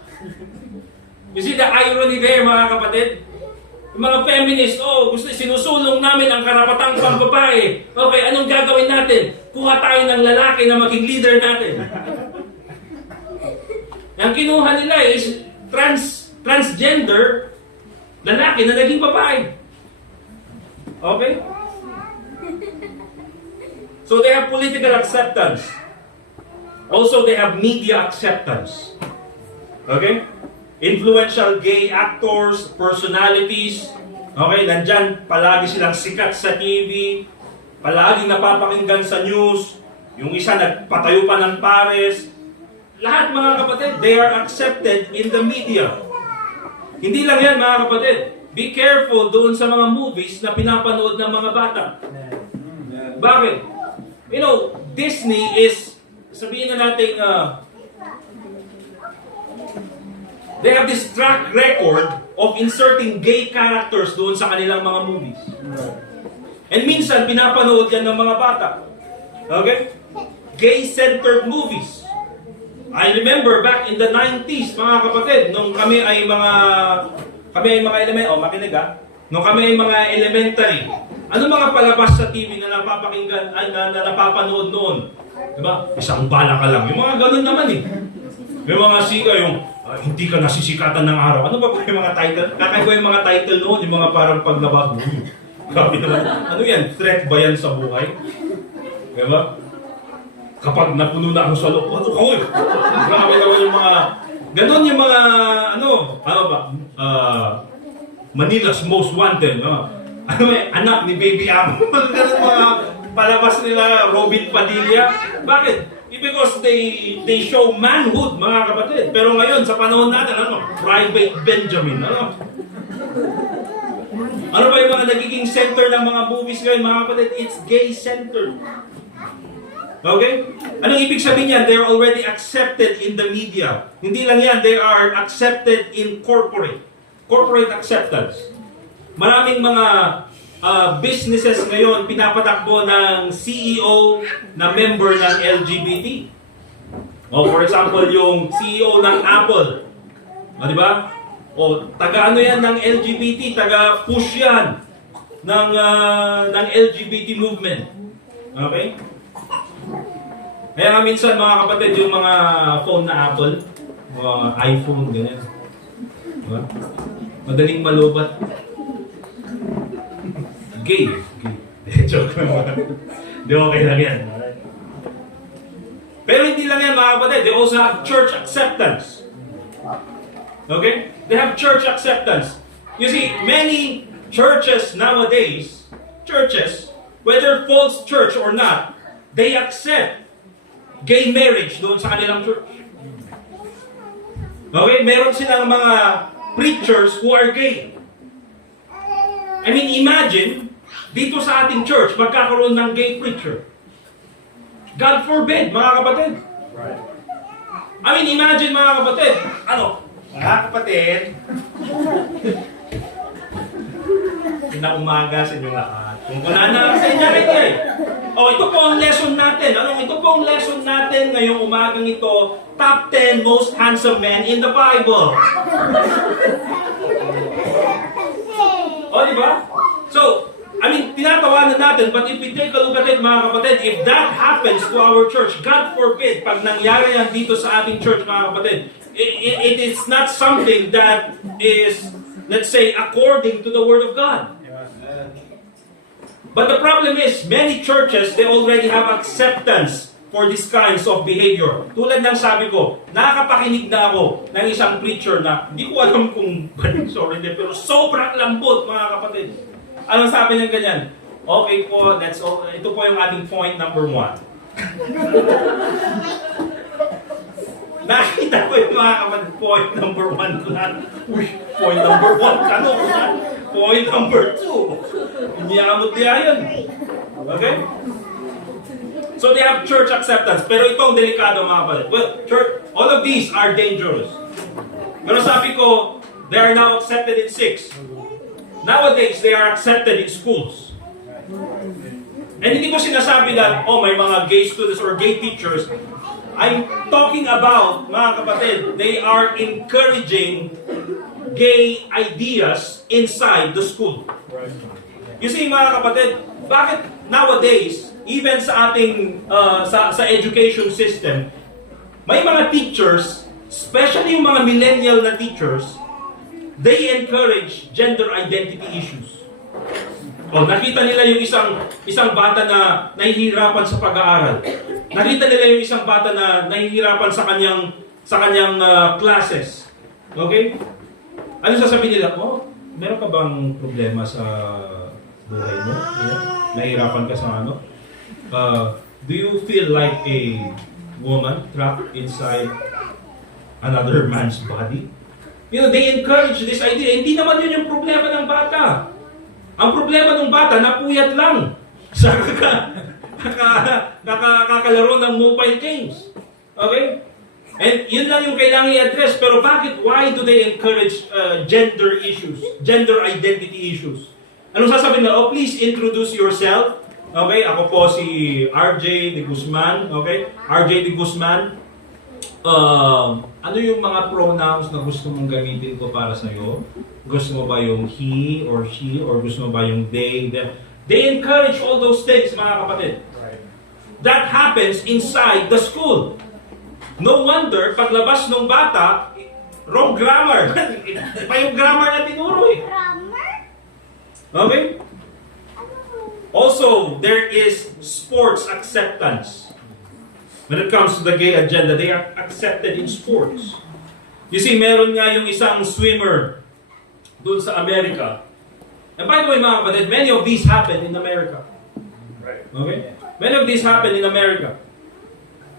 You see the irony there, mga kapatid? Yung mga feminists, sinusulong namin ang karapatang pambabae. Okay, anong gagawin natin? Kuha tayo ng lalaki na maging leader natin. Ang kinuha nila is transgender, lalaki na naging babae. Okay? So they have political acceptance. Also, they have media acceptance. Okay? Influential gay actors, personalities. Okay, nandyan, palagi silang sikat sa TV. Palagi napapakinggan sa news. Yung isa nagpatayo pa ng pares. Lahat, mga kapatid, they are accepted in the media. Hindi lang yan, mga kapatid. Be careful doon sa mga movies na pinapanood ng mga bata. Bakit? You know, Disney is, sabihin na natin, they have this track record of inserting gay characters doon sa kanilang mga movies. And minsan, pinapanood yan ng mga bata. Okay? Gay-centered movies. I remember back in the 90s, mga kapatid, nung kami ay mga makinig ha? Nung kami ay mga elementary, ano mga palabas sa TV na napapakinggan, na napapanood noon? Diba? Isang bala ka lang. Yung mga ganun naman eh. Yung mga sika, yung hindi ka nasisikatan ng araw. Ano ba yung mga title? Kakaiba yung mga title noon, yung mga parang paglabas. Grabe naman. Ano yan? Threat ba yan sa buhay? Diba? Kapag napuno na ako sa loob, ano ka? Grabe naman yung mga... Ganon yung mga... Manila's Most Wanted. Ano anak ni Baby Amo. Ganon mga palabas nila Robin Padilla. Bakit? Because they show manhood, mga kapatid. Pero ngayon, sa panahon natin, Private Benjamin, Ano ba yung mga nagiging center ng mga movies ngayon, mga kapatid? It's gay-centered. Okay? Anong ibig sabihin yan? They're already accepted in the media. Hindi lang yan, they are accepted in corporate acceptance. Maraming mga businesses ngayon pinapatakbo ng CEO na member ng LGBT. For example, yung CEO ng Apple. Di ba? Taga-ano yan ng LGBT, taga-push yan ng LGBT movement. Okay? Kaya nga minsan mga kapatid, yung mga phone na Apple, iPhone, ganyan. Diba? Madaling malubat. Gay. Joke lang. Di okay lang yan. Pero hindi lang yan mga kapatid, they also have church acceptance. Okay? They have church acceptance. You see, many churches nowadays, whether false church or not, they accept gay marriage doon sa kanilang church. Okay? Meron silang mga preachers who are gay. I mean, imagine, dito sa ating church, magkakaroon ng gay preacher. God forbid, mga kapatid. Right. I mean, imagine mga kapatid, Mga kapatid, pinaumaga sa inyo lahat. Kung kunahan na sa inyo rin ito po ang lesson natin. Ito po ang lesson natin ngayong umagang ito. Top 10 most handsome men in the Bible. Di ba? So, I mean, tinatawanan natin, but if we take a look at it, mga kapatid, if that happens to our church, God forbid, pag nangyari yan dito sa ating church, mga kapatid, it is not something that is, let's say, according to the Word of God. But the problem is, many churches, they already have acceptance for these kinds of behavior. Tulad ng sabi ko, nakakapakinig na ako ng isang preacher na, hindi ko alam kung sorry, pero sobrang lambot, mga kapatid. Anong sabi niya ganyan? Okay po, ito po yung ating point number 1. Nakita ko yung mga kapatid, point number 1 ko na. Point number 1, ano ko na? Point number 2. Hindi amot niya yun. Okay? So they have church acceptance. Pero itong delikado mga kapatid. Well, church, all of these are dangerous. Pero sabi ko, they are now accepted in 6. Nowadays, they are accepted in schools. And hindi ko sinasabi that, may mga gay students or gay teachers. I'm talking about, mga kapatid, they are encouraging gay ideas inside the school. You see, mga kapatid, bakit nowadays, even sa ating, sa education system, may mga teachers, especially yung mga millennial na teachers, they encourage gender identity issues. Nakita nila yung isang bata na nahihirapan sa pag-aaral. Nakita nila yung isang bata na nahihirapan sa kanyang classes. Okay? Ano sasabihin nila? Meron ka bang problema sa buhay mo? Nahihirapan ka sa ano? Do you feel like a woman trapped inside another man's body? They encourage this idea. Hindi naman yun yung problema ng bata. Ang problema ng bata, napuyat lang sa kakalaro ng mobile games. Okay? And yun lang yung kailangan i-address. Pero bakit? Why do they encourage gender issues? Gender identity issues? Anong sasabihin na? Please introduce yourself. Okay? Ako po si RJ de Guzman. Okay? RJ de Guzman. Ano yung mga pronouns na gusto mong gamitin ko para sa'yo? Gusto mo ba yung he or she? Or gusto mo ba yung they, them? They encourage all those things, mga kapatid. That happens inside the school. No wonder, paglabas ng bata, wrong grammar. Pa yung grammar na tinuro eh. Okay? Also, there is sports acceptance. When it comes to the gay agenda, they are accepted in sports. You see, meron nga yung isang swimmer dun sa Amerika. And by the way, mga kapatid, many of these happen in America. Okay? Many of these happen in America.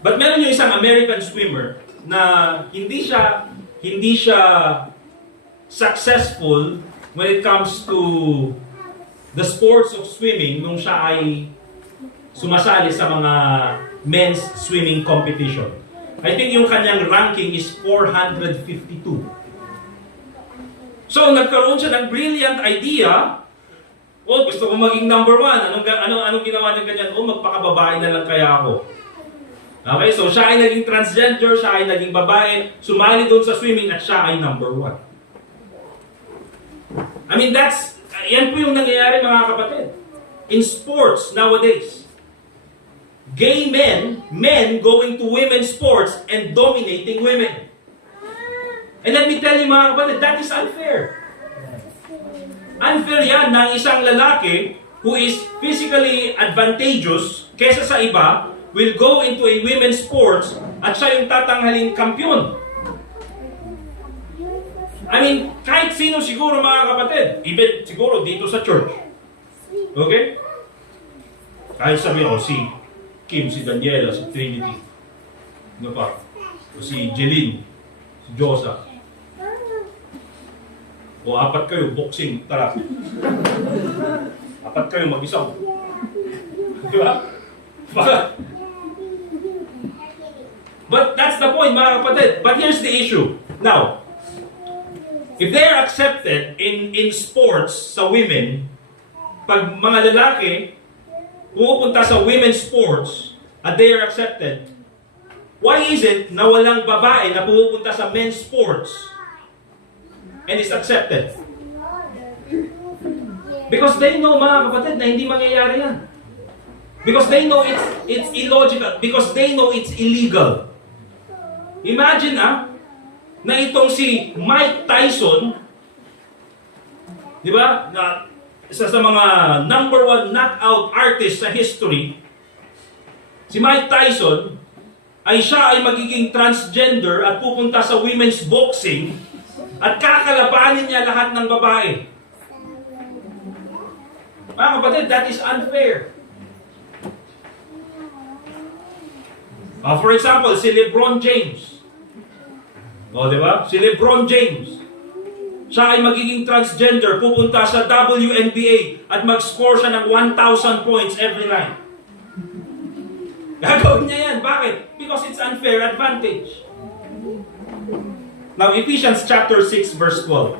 But meron yung isang American swimmer na hindi siya successful when it comes to the sports of swimming nung siya ay sumasali sa mga men's swimming competition. I think yung kanyang ranking is 452. So, nagkaroon siya ng brilliant idea. Oh, gusto ko maging number 1. Anong ginawa niya ganyan? Oh, magpakababae na lang kaya ako. Okay, so siya ay naging transgender, siya ay naging babae, sumali doon sa swimming at siya ay number 1. I mean, yan po yung nangyayari mga kapatid. In sports nowadays. Gay men going to women's sports and dominating women. And let me tell you mga kapatid, that is unfair. Unfair yan ng isang lalaki who is physically advantageous kesa sa iba will go into a women's sports at siya yung tatanghaling kampiyon. I mean, kahit sino siguro mga kapatid, even siguro dito sa church. Okay? Kahit sabi ko, si Kim, si Daniela, si Trinity. Ano pa? O si Jeline, si Josa. O 4 kayo, boxing, tara. 4 kayo, mag-isaw. Di ba? But that's the point, mga kapatid. But here's the issue. Now, if they are accepted in sports sa women, pag mga lalaki pumupunta sa women's sports at they are accepted, why is it na walang babae na pumupunta sa men's sports and is accepted? Because they know, mga kapatid, na hindi mangyayari yan. Because they know it's illogical. Because they know it's illegal. Imagine na itong si Mike Tyson, di ba, na isa sa mga number 1 knockout artist sa history, si Mike Tyson, siya ay magiging transgender at pupunta sa women's boxing at kakalabanin niya lahat ng babae. Mga kapatid, that is unfair. For example, si LeBron James. Di ba? Si LeBron James. Siya ay magiging transgender, pupunta sa WNBA at mag-score siya ng 1,000 points every night. Gagawin niya yan. Bakit? Because it's unfair advantage. Now, Ephesians chapter 6 verse 12.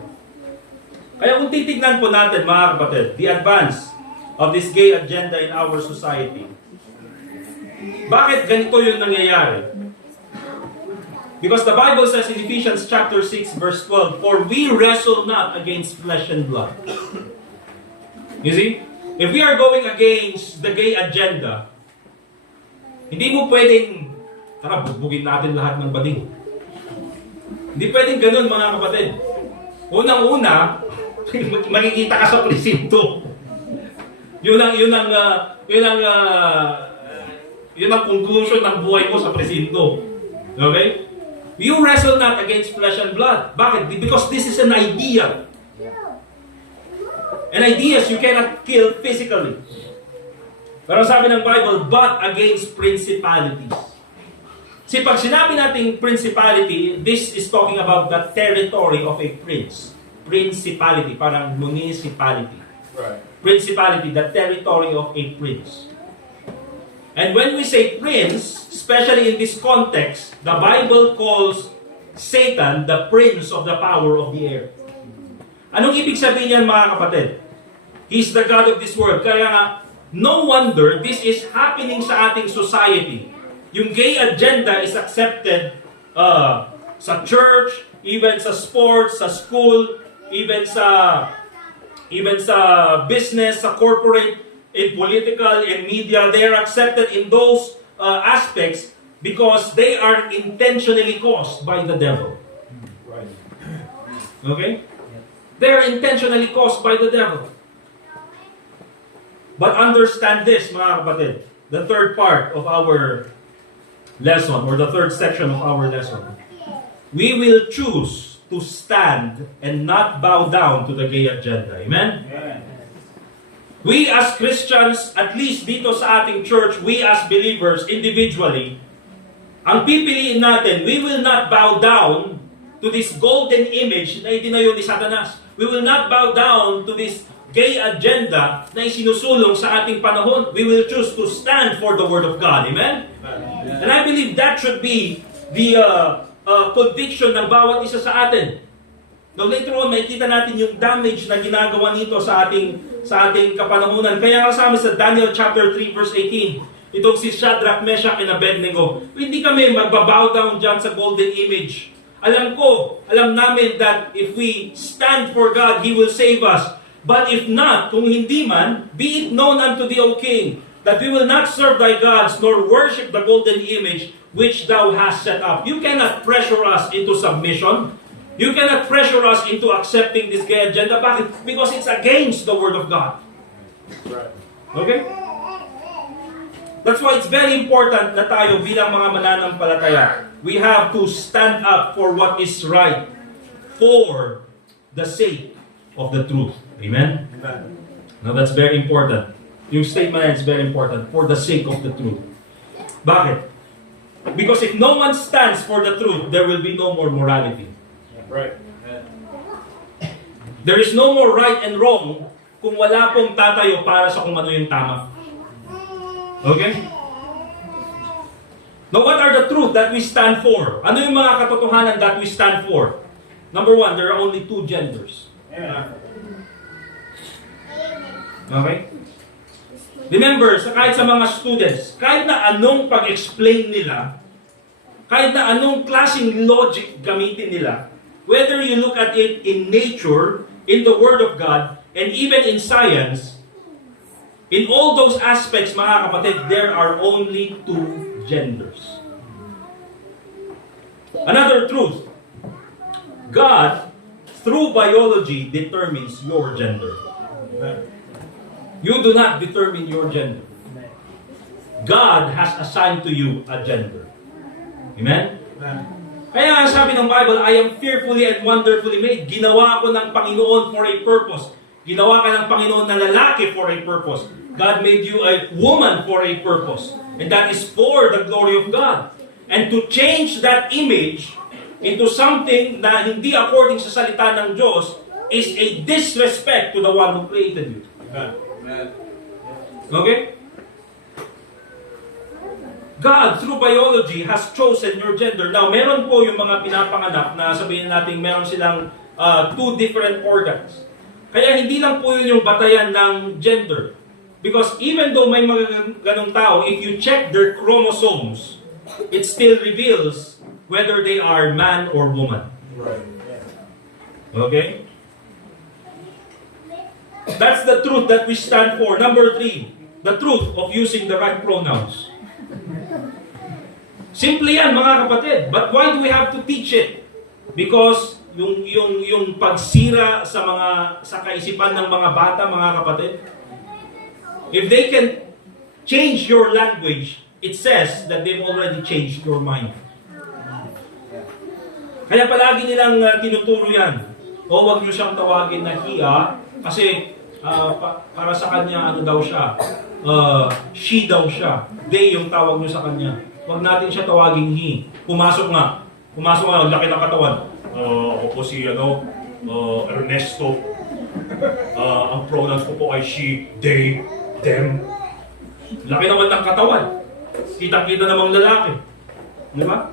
Kaya kung titignan po natin, mga kapatid, the advance of this gay agenda in our society, bakit ganito yung nangyayari? Because the Bible says in Ephesians chapter 6 verse 12, "For we wrestle not against flesh and blood." You see? If we are going against the gay agenda, hindi mo pwedeng, tara, bugbugin natin lahat ng bading. Hindi pwedeng ganun, mga kapatid. Unang-una, makikita ka sa presinto. Yun ang conclusion ng buhay mo sa presinto. Okay? You wrestle not against flesh and blood. Bakit? Because this is an idea. And ideas you cannot kill physically. Pero sabi ng Bible, but against principalities. See, pag sinabi nating principality, this is talking about the territory of a prince. Principality, parang municipality. Right. Principality, the territory of a prince. And when we say prince, especially in this context, the Bible calls Satan the prince of the power of the air. Anong ibig sabihin niyan, mga kapatid? He's the God of this world. Kaya nga, no wonder this is happening sa ating society. Yung gay agenda is accepted sa church, even sa sports, sa school, even sa business, sa corporate, in political, in media. They are accepted in those aspects because they are intentionally caused by the devil. Right. Okay? They are intentionally caused by the devil. But understand this, mga kapatid. The third part of our lesson, or the third section of our lesson. We will choose to stand and not bow down to the gay agenda. Amen? Amen. We as Christians, at least dito sa ating church, we as believers individually, ang pipiliin natin, we will not bow down to this golden image na itinayo ni Satanas. We will not bow down to this gay agenda na isinusulong sa ating panahon. We will choose to stand for the Word of God. Amen? And I believe that should be the conviction ng bawat isa sa atin. Now later on, makikita natin yung damage na ginagawa nito sa ating kapanahunan. Kaya nga sa amin sa Daniel chapter 3 verse 18, itong si Shadrach, Meshach, and Abednego, hindi kami magbabow down dyan sa golden image. Alam namin that if we stand for God, He will save us. But if not, kung hindi man, be it known unto thee, O King, that we will not serve thy gods, nor worship the golden image which thou hast set up. You cannot pressure us into submission. You cannot pressure us into accepting this gay agenda. Bakit? Because it's against the Word of God. Okay? That's why it's very important na tayo bilang mga mananampalataya, we have to stand up for what is right for the sake of the truth. Amen? Now that's very important. Yung statement is very important. For the sake of the truth. Bakit? Because if no one stands for the truth, there will be no more morality. Right. There is no more right and wrong kung wala pong tatayo para sa kung ano yung tama. Okay? Now, what are the truth that we stand for? Ano yung mga katotohanan that we stand for? Number one, there are only two genders. Okay? Remember, kahit sa mga students, kahit na anong pag-explain nila, kahit na anong klaseng logic gamitin nila, whether you look at it in nature, in the Word of God, and even in science, in all those aspects, mga kapatid, there are only two genders. Another truth, God, through biology, determines your gender. You do not determine your gender. God has assigned to you a gender. Amen? Kaya nga sabi ng Bible, I am fearfully and wonderfully made. Ginawa ako ng Panginoon for a purpose. Ginawa ka ng Panginoon na lalaki for a purpose. God made you a woman for a purpose. And that is for the glory of God. And to change that image into something na hindi according sa salita ng Diyos is a disrespect to the one who created you. Okay? God, through biology, has chosen your gender. Now, meron po yung mga pinapanganak na sabihin natin meron silang two different organs. Kaya hindi lang po yun yung batayan ng gender. Because even though may mga ganong tao, if you check their chromosomes, it still reveals whether they are man or woman. Okay? That's the truth that we stand for. Number 3, the truth of using the right pronouns. Simple yan, mga kapatid. But why do we have to teach it? Because yung pagsira sa kaisipan ng mga bata, mga kapatid, if they can change your language, it says that they've already changed your mind. Kaya palagi nilang tinuturo yan. O wag nyo siyang tawagin na hiya, kasi para sa kanya, ano daw siya, she daw siya. They yung tawag nyo sa kanya. Huwag natin siya tawagin he. Pumasok nga, laki ng katawan. Ako po si Ernesto. Ang pronouns ko po ay she, they, them. Laki naman ng katawan. Kitang-kita namang lalaki. Di ba?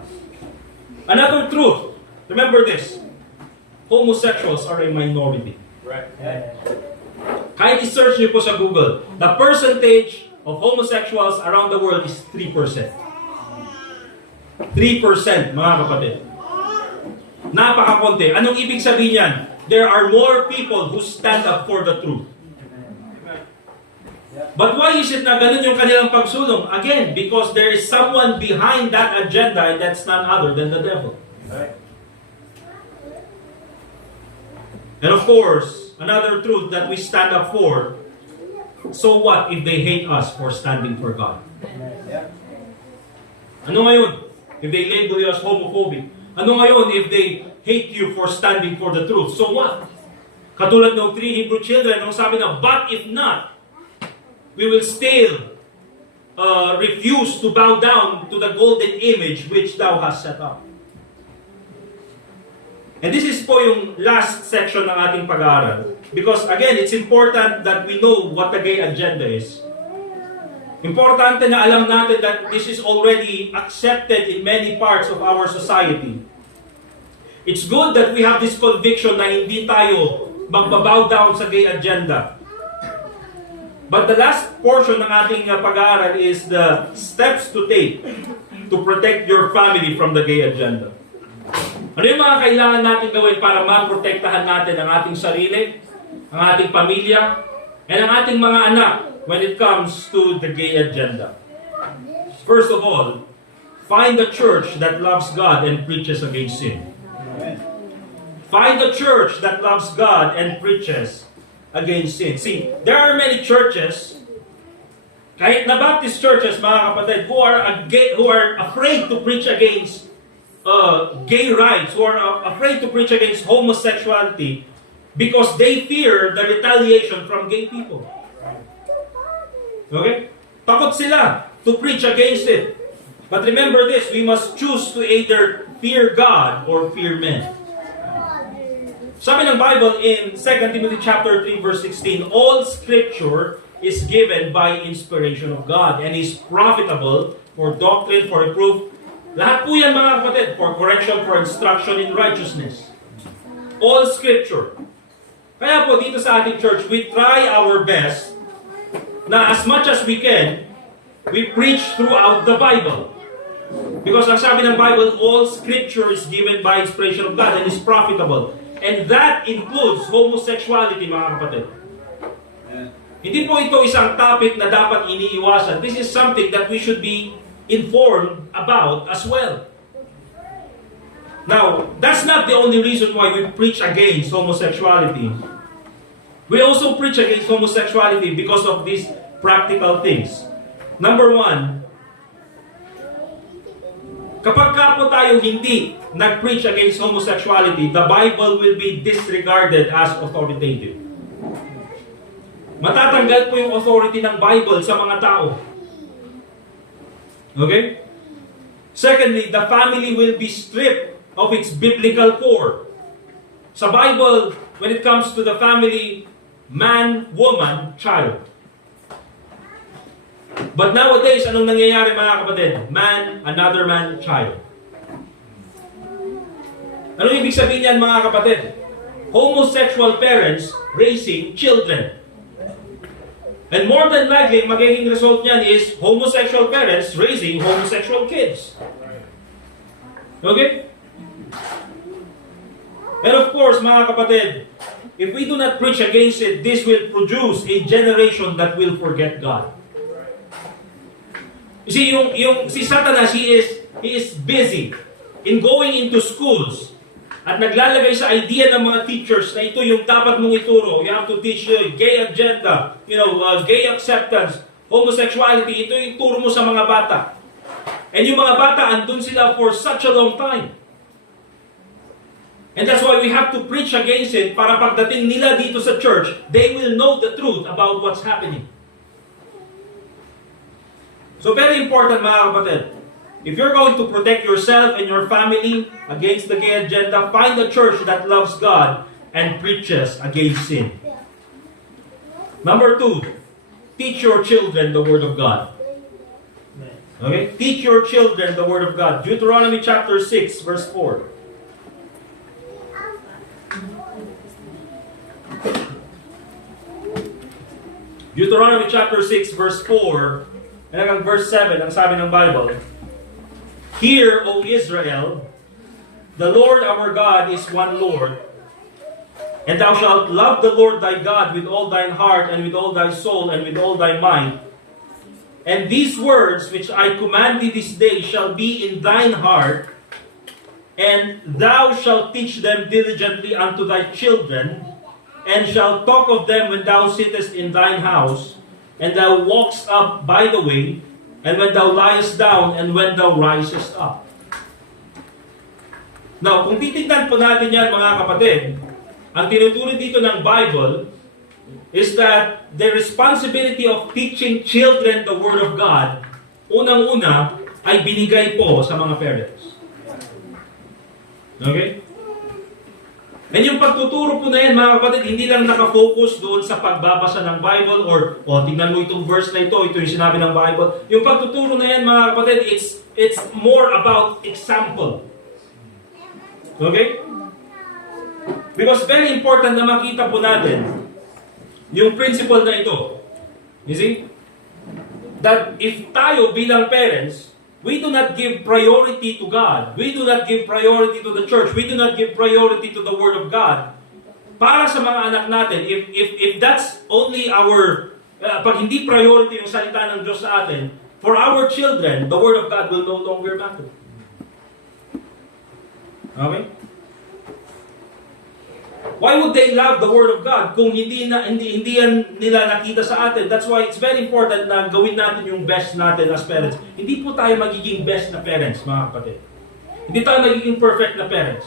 Another truth. Remember this. Homosexuals are a minority. Right. Kahit i-search niyo po sa Google, the percentage of homosexuals around the world is 3%. 3%, mga kapatid. Napakakonti. Anong ibig sabihin yan? There are more people who stand up for the truth. But why is it na ganun yung kanilang pagsulong? Again, because there is someone behind that agenda and that's none other than the devil. And of course, another truth that we stand up for, so what if they hate us for standing for God? Ano ngayon? If they label you as homophobic. Ano ngayon if they hate you for standing for the truth? So what? Katulad ng 3 Hebrew children, ang sabi na, but if not, we will still refuse to bow down to the golden image which thou hast set up. And this is po yung last section ng ating pag-aaral. Because again, it's important that we know what the gay agenda is. Importante na alam natin that this is already accepted in many parts of our society. It's good that we have this conviction na hindi tayo magbabow down sa gay agenda. But the last portion ng ating pag-aaral is the steps to take to protect your family from the gay agenda. Ano yung mga kailangan natin gawin para maprotektahan natin ang ating sarili, ang ating pamilya, and ang ating mga anak when it comes to the gay agenda? First of all, find a church that loves God and preaches against sin. Find a church that loves God and preaches against sin. See, there are many churches, kahit na Baptist churches, mga kapatid, who are afraid to preach against gay rights, who are afraid to preach against homosexuality because they fear the retaliation from gay people. Okay? Takot sila to preach against it. But remember this, we must choose to either fear God or fear men. Sabi ng Bible in 2 Timothy chapter 3 verse 16, all scripture is given by inspiration of God and is profitable for doctrine, for reproof. Lahat po yan mga kapatid, for correction, for instruction in righteousness. All scripture. Kaya po dito sa ating church, we try our best na as much as we can, we preach throughout the Bible. Because ang sabi ng Bible, all scripture is given by inspiration of God and is profitable. And that includes homosexuality, mga kapatid. Hindi po ito isang topic na dapat iniiwasan. This is something that we should be informed about as well. Now, that's not the only reason why we preach against homosexuality. We also preach against homosexuality because of these practical things. Number one, kapag ka po tayo hindi nag-preach against homosexuality, the Bible will be disregarded as authoritative. Matatanggal po yung authority ng Bible sa mga tao. Okay? Secondly, the family will be stripped of its biblical core. Sa Bible, when it comes to the family, man, woman, child. But nowadays, anong nangyayari mga kapatid? Man, another man, child. Anong ibig sabihin yan mga kapatid? Homosexual parents raising children. And more than likely, magiging result niyan is homosexual parents raising homosexual kids. Okay? And of course, mga kapatid, if we do not preach against it, this will produce a generation that will forget God. You see, si Satanas, he is busy in going into schools at naglalagay sa idea ng mga teachers na ito yung dapat mong ituro. You have to teach the gay agenda, gay acceptance, homosexuality. Ito yung ituro mo sa mga bata. And yung mga bata, andun sila for such a long time. And that's why we have to preach against it para pagdating nila dito sa church, they will know the truth about what's happening. So very important mga kapatid, if you're going to protect yourself and your family against the gay agenda, find a church that loves God and preaches against sin. Number 2, teach your children the Word of God. Okay? Teach your children the Word of God. Deuteronomy chapter 6, verse 4. Deuteronomy chapter 6, verse 4, and hanggang verse 7, ang sabi ng Bible, Hear, O Israel, the Lord our God is one Lord, and thou shalt love the Lord thy God with all thine heart, and with all thy soul, and with all thy mind. And these words which I command thee this day shall be in thine heart, and thou shalt teach them diligently unto thy children, and shalt talk of them when thou sittest in thine house, and thou walkest up by the way, and when thou liest down, and when thou risest up. Now, kung titignan po natin yan mga kapatid, ang tinuturo dito ng Bible is that the responsibility of teaching children the Word of God, unang-una, ay binigay po sa mga parents. Okay? And yung pagtuturo po na yan, mga kapatid, hindi lang nakafocus doon sa pagbabasa ng Bible or, tingnan mo itong verse na ito yung sinabi ng Bible. Yung pagtuturo na yan, mga kapatid, it's more about example. Okay? Because very important na makita po natin yung principle na ito. You see? That if tayo bilang parents, we do not give priority to God. We do not give priority to the church. We do not give priority to the Word of God. Para sa mga anak natin, if that's only our, pag hindi priority yung salita ng Diyos sa atin, for our children, the Word of God will no longer matter. Okay? Why would they love the Word of God kung hindi yan nila nakita sa atin? That's why it's very important na gawin natin yung best natin as parents. Hindi po tayo magiging best na parents, mga kapatid. Hindi tayo magiging perfect na parents.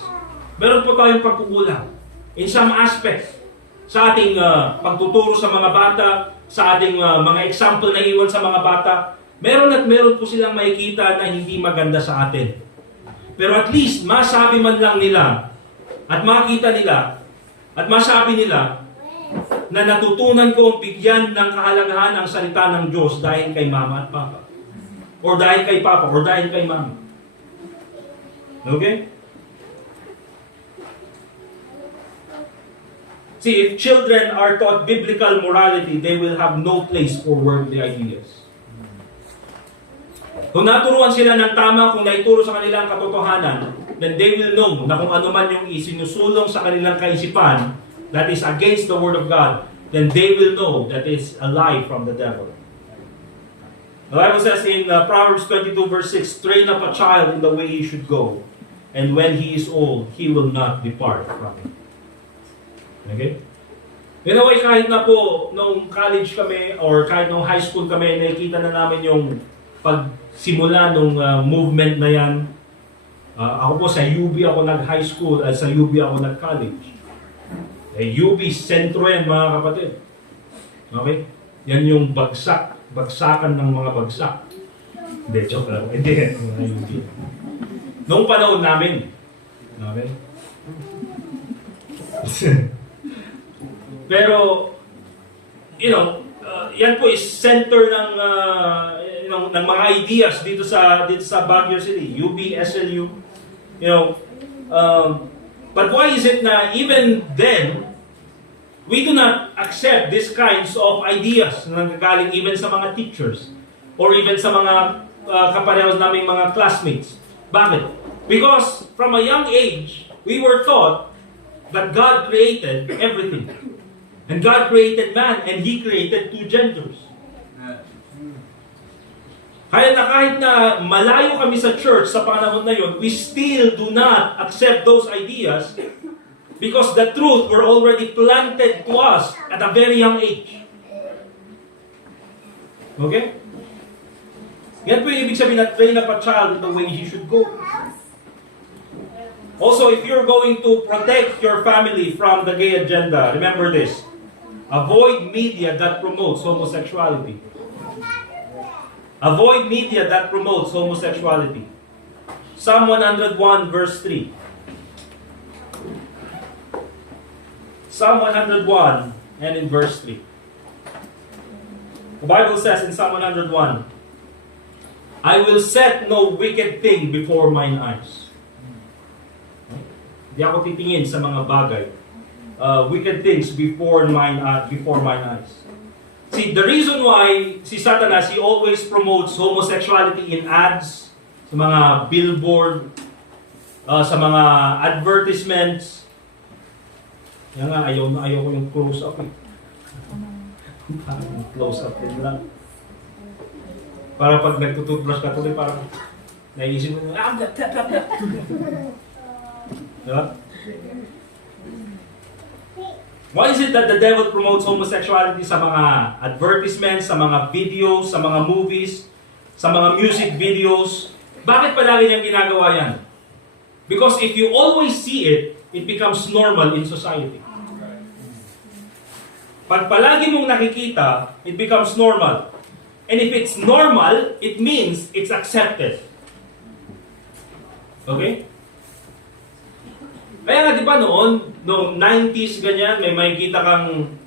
Meron po tayong pagkukulang in some aspects sa ating pagtuturo sa mga bata, sa ating mga example na iwan sa mga bata. Meron at meron po silang makikita na hindi maganda sa atin. Pero at least masabi man lang nila at makita nila at masabi nila na natutunan ko ang bigyan ng kahalagahan ng salita ng Diyos dahil kay mama at papa. Or dahil kay papa, or dahil kay mama. Okay? See, if children are taught biblical morality, they will have no place for worldly ideas. Kung naturuan sila ng tama, kung naituro sa kanilang katotohanan, then they will know na kung ano man yung isinusulong sa kanilang kaisipan that is against the Word of God, then they will know that it's a lie from the devil. The Bible says in Proverbs 22 verse 6, train up a child in the way he should go, and when he is old, he will not depart from it. Okay? You know, kahit na po nung college kami or kahit nung high school kami, nakikita na namin yung pagsimula nung movement na yan. Ako po sa UB ako nag-high school at sa UB ako nag-college. UB sentro yan, mga kapatid. Okay? Yan yung bagsakan ng mga bagsak. Hindi, joke lang. Hindi, mga UB. Noong panahon namin. Okay? Pero, yan po is center ng mga ideas dito sa Baguio City, UB, SLU. But why is it na even then we do not accept these kinds of ideas na nanggagaling even sa mga teachers or even sa mga kaparehas naming mga classmates? Bakit? Because from a young age, we were taught that God created everything. And God created man and He created two genders. Kaya na kahit na malayo kami sa church sa panahon na yun, we still do not accept those ideas because the truth were already planted to us at a very young age. Okay? Yan po yung ibig sabihin na train up a child in the way he should go. Also, if you're going to protect your family from the gay agenda, remember this. Avoid media that promotes homosexuality. Avoid media that promotes homosexuality. Psalm 101 verse 3. Psalm 101 and in verse 3. The Bible says in Psalm 101, I will set no wicked thing before mine eyes. Di ako titingin sa mga bagay. Wicked things before mine eyes. See, the reason why si Satanas, he always promotes homosexuality in ads, sa mga billboard, sa mga advertisements. Yan nga, ayaw ko yung close-up eh. Close-up din lang. Para pag nagtututbrush ka tuloy, parang naisip mo, diba? Why is it that the devil promotes homosexuality sa mga advertisements, sa mga videos, sa mga movies, sa mga music videos? Bakit palagi niyang ginagawa yan? Because if you always see it, it becomes normal in society. Pag palagi mong nakikita, it becomes normal. And if it's normal, it means it's accepted. Okay? Kaya nga, di ba noong 90s ganyan, may makikita kang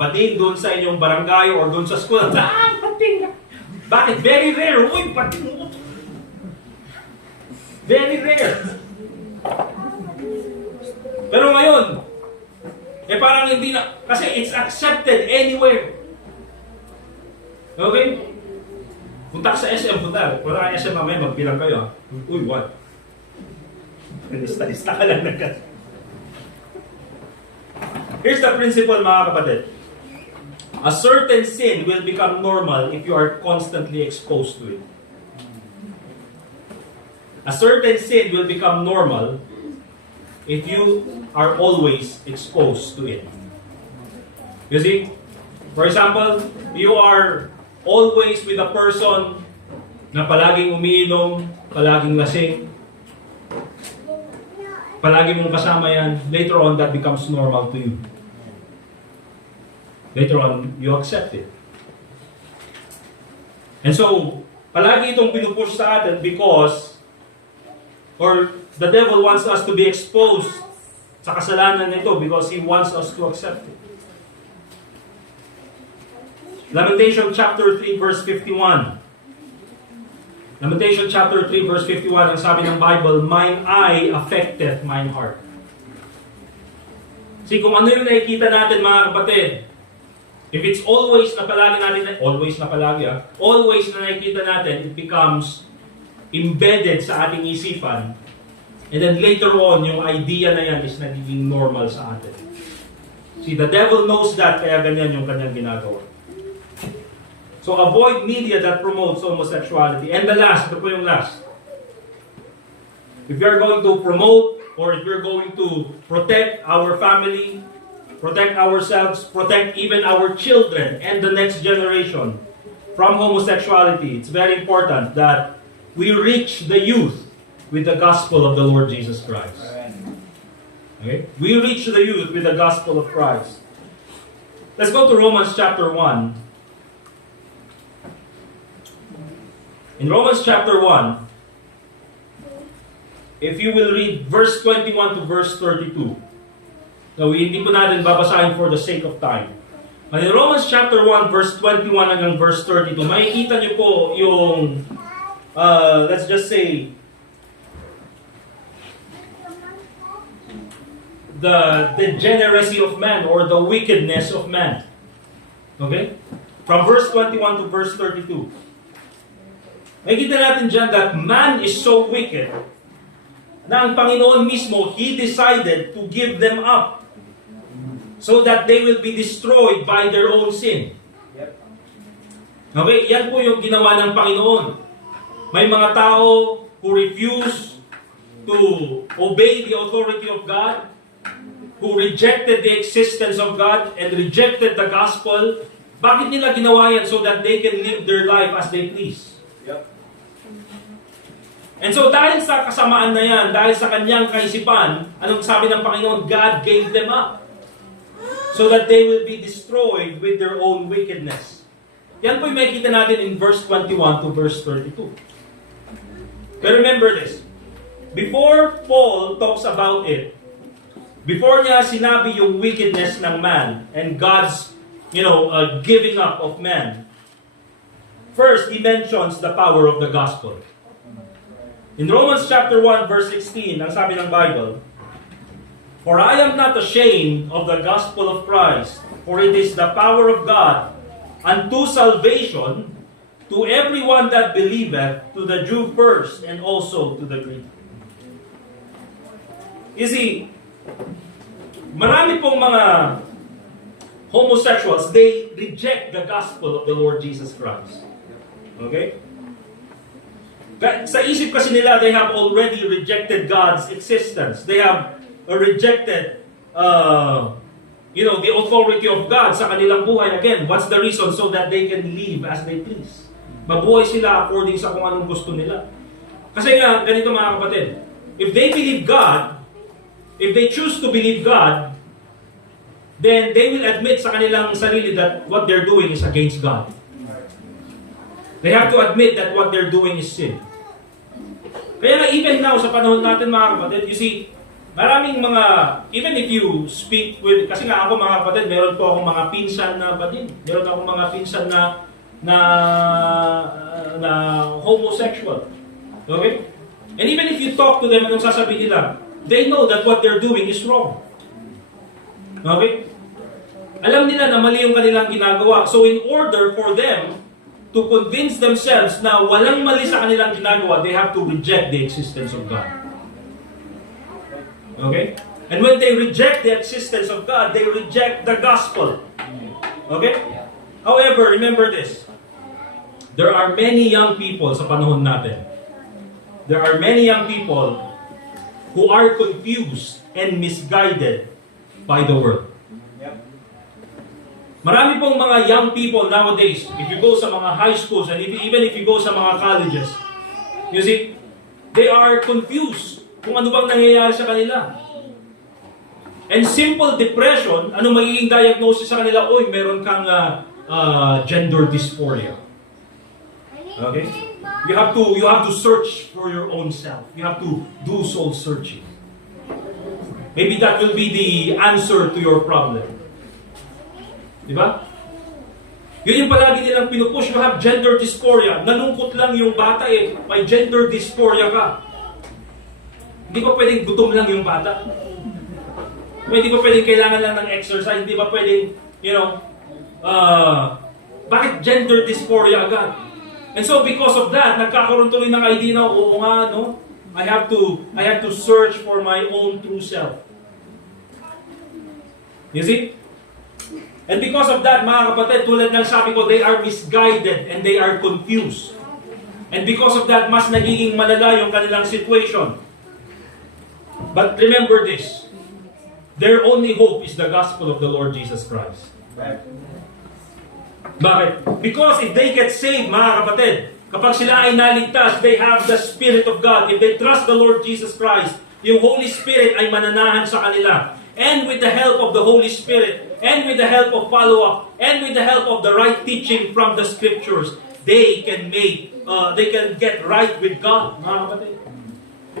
bating doon sa inyong barangay or doon sa school. Bating! Bakit? Very rare. Uy, bating mo. Very rare. Pero ngayon, parang hindi na, kasi it's accepted anywhere. Okay? Punta ka sa SM, punta. Punta ka SM mamaya, magbilang kayo. Uy, what? Lista ka lang na ka. Here's the principle, mga kapatid. A certain sin will become normal if you are constantly exposed to it. A certain sin will become normal if you are always exposed to it. You see? For example, you are always with a person na palaging umiinom, palaging lasing, palagi mong kasama yan, later on that becomes normal to you. Later on, you accept it. And so, palagi itong pinupush sa atin because, or the devil wants us to be exposed sa kasalanan nito because he wants us to accept it. Lamentation chapter 3 verse 51. Lamentation chapter 3 verse 51, ang sabi ng Bible, mine eye affecteth mine heart. See, kung ano yung nakikita natin, mga kapatid, if it's always na palagi always na nakikita natin, it becomes embedded sa ating isipan. And then later on, yung idea na yan is nagiging normal sa atin. See, the devil knows that, kaya ganyan yung kanyang ginagawa. So avoid media that promotes homosexuality. And the last, ito po yung last. If you're going to promote or if you're going to protect our family, protect ourselves, protect even our children and the next generation from homosexuality, it's very important that we reach the youth with the gospel of the Lord Jesus Christ. Okay? We reach the youth with the gospel of Christ. Let's go to Romans chapter 1. In Romans chapter 1, if you will read verse 21 to verse 32. Now, hindi po natin babasahin for the sake of time. But in Romans chapter 1, verse 21 hanggang verse 32, makikita niyo po yung, let's just say, the degeneracy of man or the wickedness of man. Okay? From verse 21 to verse 32. Makikita natin dyan that man is so wicked na ang Panginoon mismo, He decided to give them up so that they will be destroyed by their own sin. Okay? Yan po yung ginawa ng Panginoon. May mga tao who refuse to obey the authority of God, who rejected the existence of God and rejected the gospel. Bakit nila ginawa yan? So that they can live their life as they please. And so dahil sa kasamaan na yan, dahil sa kanyang kaisipan, anong sabi ng Panginoon? God gave them up so that they will be destroyed with their own wickedness. Yan po yung makikita natin in verse 21 to verse 32. But remember this. Before Paul talks about it, before niya sinabi yung wickedness ng man and God's, giving up of man, first, he mentions the power of the gospel. In Romans chapter 1 verse 16, ang sabi ng Bible, for I am not ashamed of the gospel of Christ, for it is the power of God unto salvation to everyone that believeth, to the Jew first, and also to the Greek. You see, marami pong mga homosexuals, they reject the gospel of the Lord Jesus Christ. Okay? Sa isip kasi nila, they have already rejected God's existence. They have rejected, the authority of God sa kanilang buhay. Again, what's the reason? So that they can live as they please. Mabuhay sila according sa kung anong gusto nila. Kasi nga, ganito mga kapatid, if they believe God, if they choose to believe God, then they will admit sa kanilang sarili that what they're doing is against God. They have to admit that what they're doing is sin. Kaya nga even now, sa panahon natin mga kapatid, you see, maraming mga, even if you speak with, kasi nga ako mga kapatid, meron po akong mga pinsan na badin. Meron akong mga pinsan na homosexual. Okay? And even if you talk to them, anong sasabihin nila? They know that what they're doing is wrong. Okay? Alam nila na mali yung kanilang ginagawa. So in order for them to convince themselves na walang mali sa kanilang ginagawa, they have to reject the existence of God. Okay? And when they reject the existence of God, they reject the gospel. Okay? However, remember this. There are many young people sa panahon natin. There are many young people who are confused and misguided by the world. Marami pong mga young people nowadays, if you go sa mga high schools and even if you go sa mga colleges, you see, they are confused kung ano bang nangyayari sa kanila. And simple depression, ano magiging diagnosis sa kanila? Oy, meron kang gender dysphoria. Okay? You have to search for your own self. You have to do soul searching. Maybe that will be the answer to your problem. Di ba? Yun yung palagi nilang pinupush. You have gender dysphoria. Nalungkot lang yung bata eh. May gender dysphoria ka. Hindi ba pwedeng gutom lang yung bata? Hindi ba pwedeng kailangan lang ng exercise? Hindi ba pwedeng, bakit gender dysphoria agad? And so because of that, nagkakaroon tuloy ng idea na, oo nga, no? I have to search for my own true self. You see? And because of that, mga kapatid, tulad ng sabi ko, they are misguided and they are confused. And because of that, mas nagiging malala yung kanilang situation. But remember this, their only hope is the gospel of the Lord Jesus Christ. Bakit? Because if they get saved, mga kapatid, kapag sila ay naligtas, they have the Spirit of God. If they trust the Lord Jesus Christ, yung Holy Spirit ay mananahan sa kanila. And with the help of the Holy Spirit, and with the help of follow-up, and with the help of the right teaching from the Scriptures, they can get right with God, mga kapatid.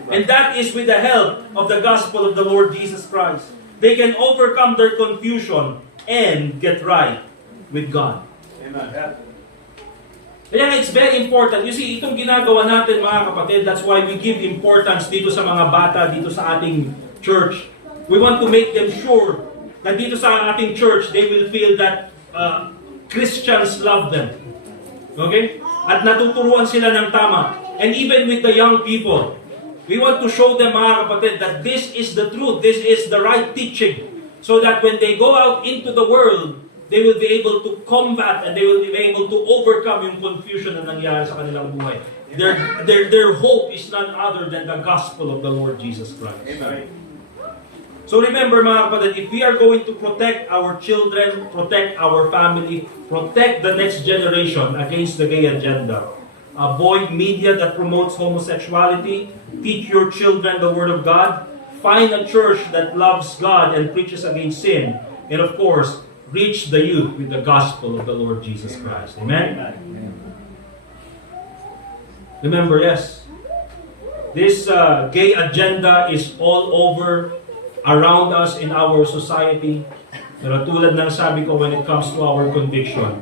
And that is with the help of the gospel of the Lord Jesus Christ. They can overcome their confusion and get right with God. Kaya nga, it's very important. You see, itong ginagawa natin mga kapatid, that's why we give importance dito sa mga bata, dito sa ating church. We want to make them sure na dito sa ating church, they will feel that Christians love them. Okay? At natuturuan sila ng tama. And even with the young people, we want to show them mga kapatid that this is the truth, this is the right teaching. So that when they go out into the world, they will be able to combat and they will be able to overcome yung confusion na nangyari sa kanilang buhay. Their hope is none other than the gospel of the Lord Jesus Christ. Amen. So remember mga kapatid, if we are going to protect our children, protect our family, protect the next generation against the gay agenda, avoid media that promotes homosexuality, teach your children the Word of God, find a church that loves God and preaches against sin, and of course, reach the youth with the gospel of the Lord Jesus Christ. Amen? Remember, yes, this gay agenda is all over, around us in our society. Pero tulad ng sabi ko, when it comes to our conviction,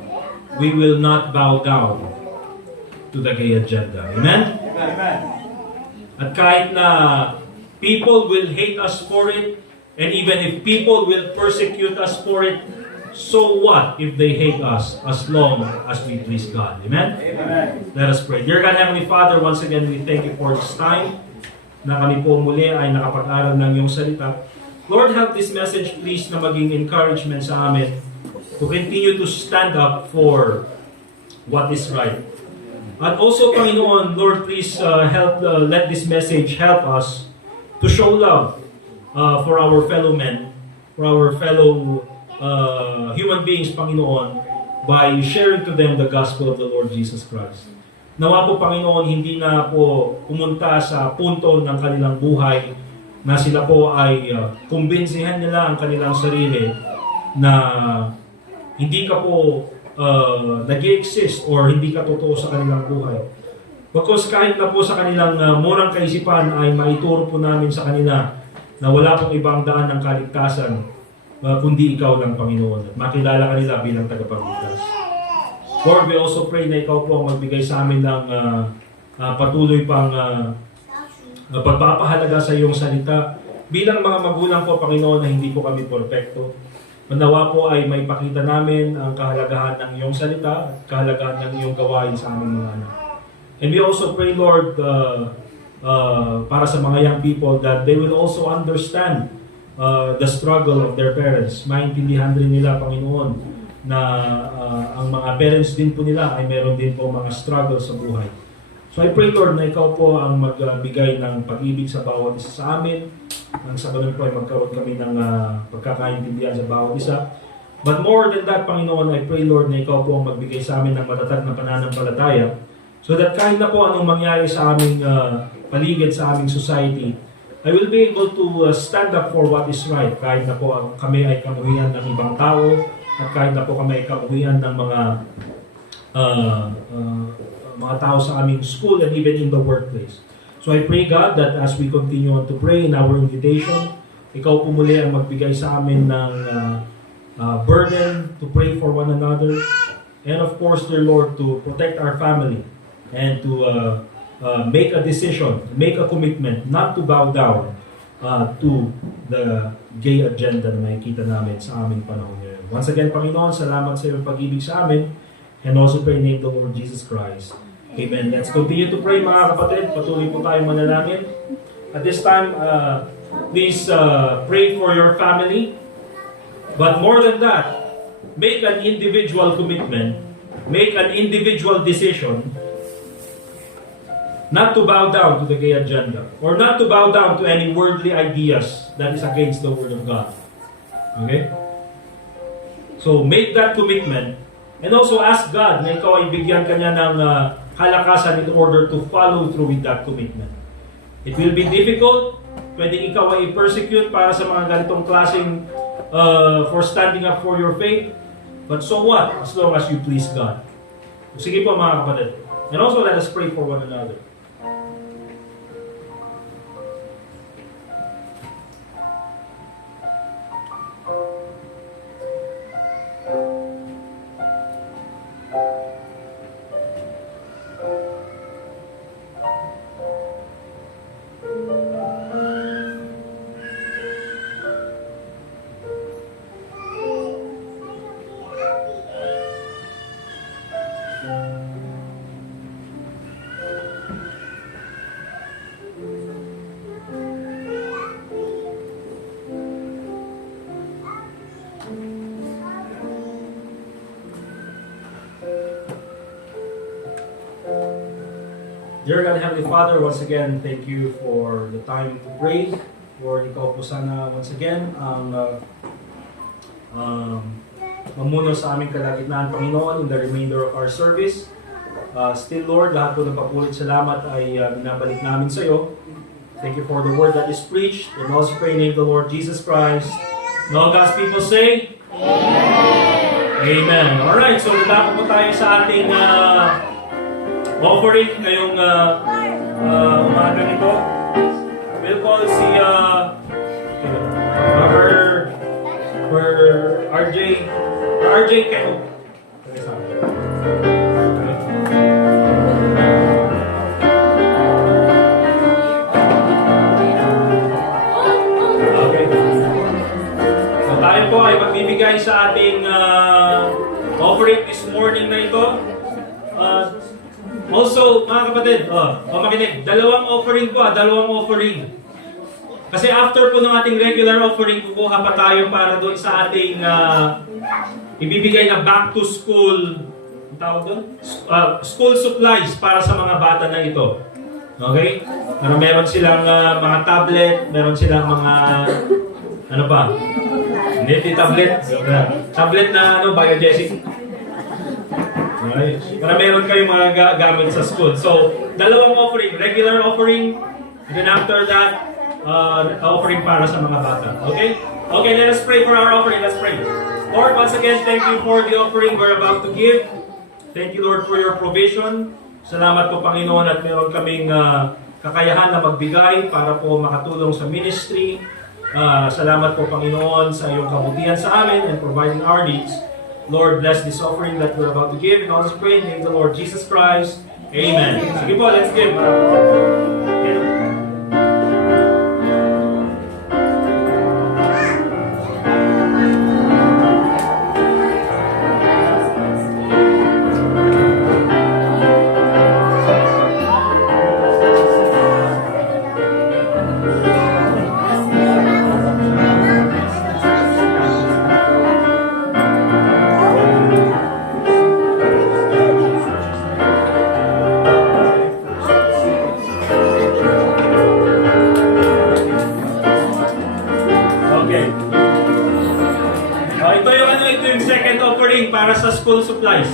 we will not bow down to the gay agenda. Amen? Amen. At kahit na people will hate us for it, and even if people will persecute us for it, so what if they hate us as long as we please God? Amen? Amen. Let us pray. Dear God, Heavenly Father, once again, we thank you for this time na kami po muli ay nakapag-aral ng iyong salita. Lord, help this message please na maging encouragement sa amin to continue to stand up for what is right. At also, Panginoon, Lord, please let this message help us to show love for our fellow men, for our fellow human beings, Panginoon, by sharing to them the gospel of the Lord Jesus Christ. Nawa po, Panginoon, hindi na po pumunta sa punto ng kanilang buhay na sila po ay kumbinsihan nila ang kanilang sarili na hindi ka po nag-exist or hindi ka totoo sa kanilang buhay. Because kahit na po sa kanilang murang kaisipan ay maituro po namin sa kanila na wala pong ibang daan ng kaligtasan kundi ikaw lang, Panginoon. At makilala kanila bilang tagapagligtas. Lord, we also pray na ikaw po ang magbigay sa amin ng patuloy pang pagpapahalaga sa iyong salita. Bilang mga magulang po, Panginoon, na hindi po kami perfecto. Manawa po ay may pakita namin ang kahalagahan ng iyong salita at kahalagahan ng iyong gawain sa aming mga anak. And we also pray, Lord, para sa mga young people that they will also understand the struggle of their parents. Maintindihan rin nila, Panginoon, na ang mga parents din po nila ay meron din po mga struggle sa buhay. So I pray, Lord, na ikaw po ang magbigay ng pag-ibig sa bawat isa sa amin. Ang sa ganun po ay magkaroon kami ng pagkakaintindihan sa bawat isa. But more than that, Panginoon, I pray, Lord, na ikaw po ang magbigay sa amin ng matatag na pananampalataya so that kahit na po anong mangyari sa aming paligid, sa aming society, I will be able to stand up for what is right. Kahit na po kami ay kamuhian ng ibang tao at kahit na po kami ay kamuhian ng mga tao sa aming school and even in the workplace. So I pray, God, that as we continue on to pray in our invitation, ikaw po muli ang magbigay sa amin ng burden to pray for one another. And of course, dear Lord, to protect our family and to make a decision, make a commitment not to bow down to the gay agenda na makikita namin sa aming panahon ngayon. Once again, Panginoon, salamat sa iyong pag-ibig sa amin and also pray in the name of the Lord Jesus Christ. Amen. Let's continue to pray, mga kapatid. Patuloy po tayong manalangin. At this time, please pray for your family. But more than that, make an individual commitment, make an individual decision not to bow down to the gay agenda or not to bow down to any worldly ideas that is against the Word of God. Okay? So, make that commitment and also ask God na ikaw ay bigyan kanya ng kalakasan in order to follow through with that commitment. It will be difficult. Pwedeng ikaw ay persecute para sa mga ganitong klaseng for standing up for your faith. But so what? As long as you please God. Sige po, mga kapatid. And also let us pray for one another. Dear God, Heavenly Father, once again, thank you for the time to pray. Lord, ikaw po sana once again ang mamuno sa aming kalagitnaan, Panginoon, in the remainder of our service. Still, Lord, lahat po ng papulit salamat ay binabalik namin sa iyo. Thank you for the word that is preached. And also pray in the name of the Lord Jesus Christ. And all God's people say, Amen. Amen. Alright, so lalapit po tayo sa ating offering ngayong umaga nito. We'll call si RJ Keno. Okay. So tayo po ay magbibigay sa ating offering this morning na ito. Also, mga kapatid, makinig, dalawang offering. Kasi after po ng ating regular offering, kukuha pa tayo para doon sa ating ibibigay na back to school, tawag doon? School supplies para sa mga bata na ito. Okay? Meron silang mga tablet, meron silang mga, ano pa? Hindi tablet. Tablet na biogesic. Okay. Para meron kayong mga gamit sa school. So, dalawang offering. Regular offering. And then after that, offering para sa mga bata. Okay? Okay, let us pray for our offering. Let's pray. Lord, once again, thank you for the offering we're about to give. Thank you, Lord, for your provision. Salamat po, Panginoon, at meron kaming kakayahan na magbigay para po makatulong sa ministry. Salamat po, Panginoon, sa iyong kabutihan sa amin and providing our needs. Lord, bless this offering that we're about to give. And also pray in the name of the Lord Jesus Christ. Amen. Sige po, let's give. Okay. Ito yung second offering para sa school supplies.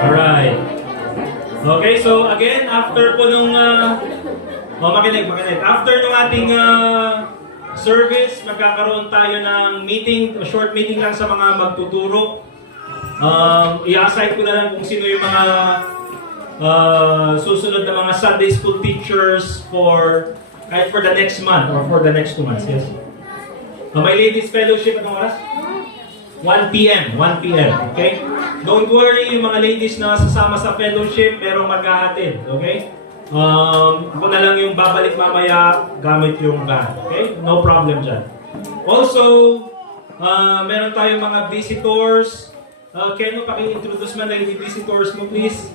Alright. Okay, so again, after po nung makinig. After nung ating service, magkakaroon tayo ng meeting, short meeting lang sa mga magtuturo. I-assign ko na lang kung sino yung mga susunod na mga Sunday school teachers for the next month or for the next 2 months. Yes. May ladies fellowship, anong oras? 1 p.m. Okay? Don't worry, yung mga ladies na sasama sa fellowship, merong maghahatid. Okay? Ako na lang yung babalik mamaya gamit yung van. Okay? No problem dyan. Also, meron tayong mga visitors. Keno, paki-introduce man lang yung visitors mo, please.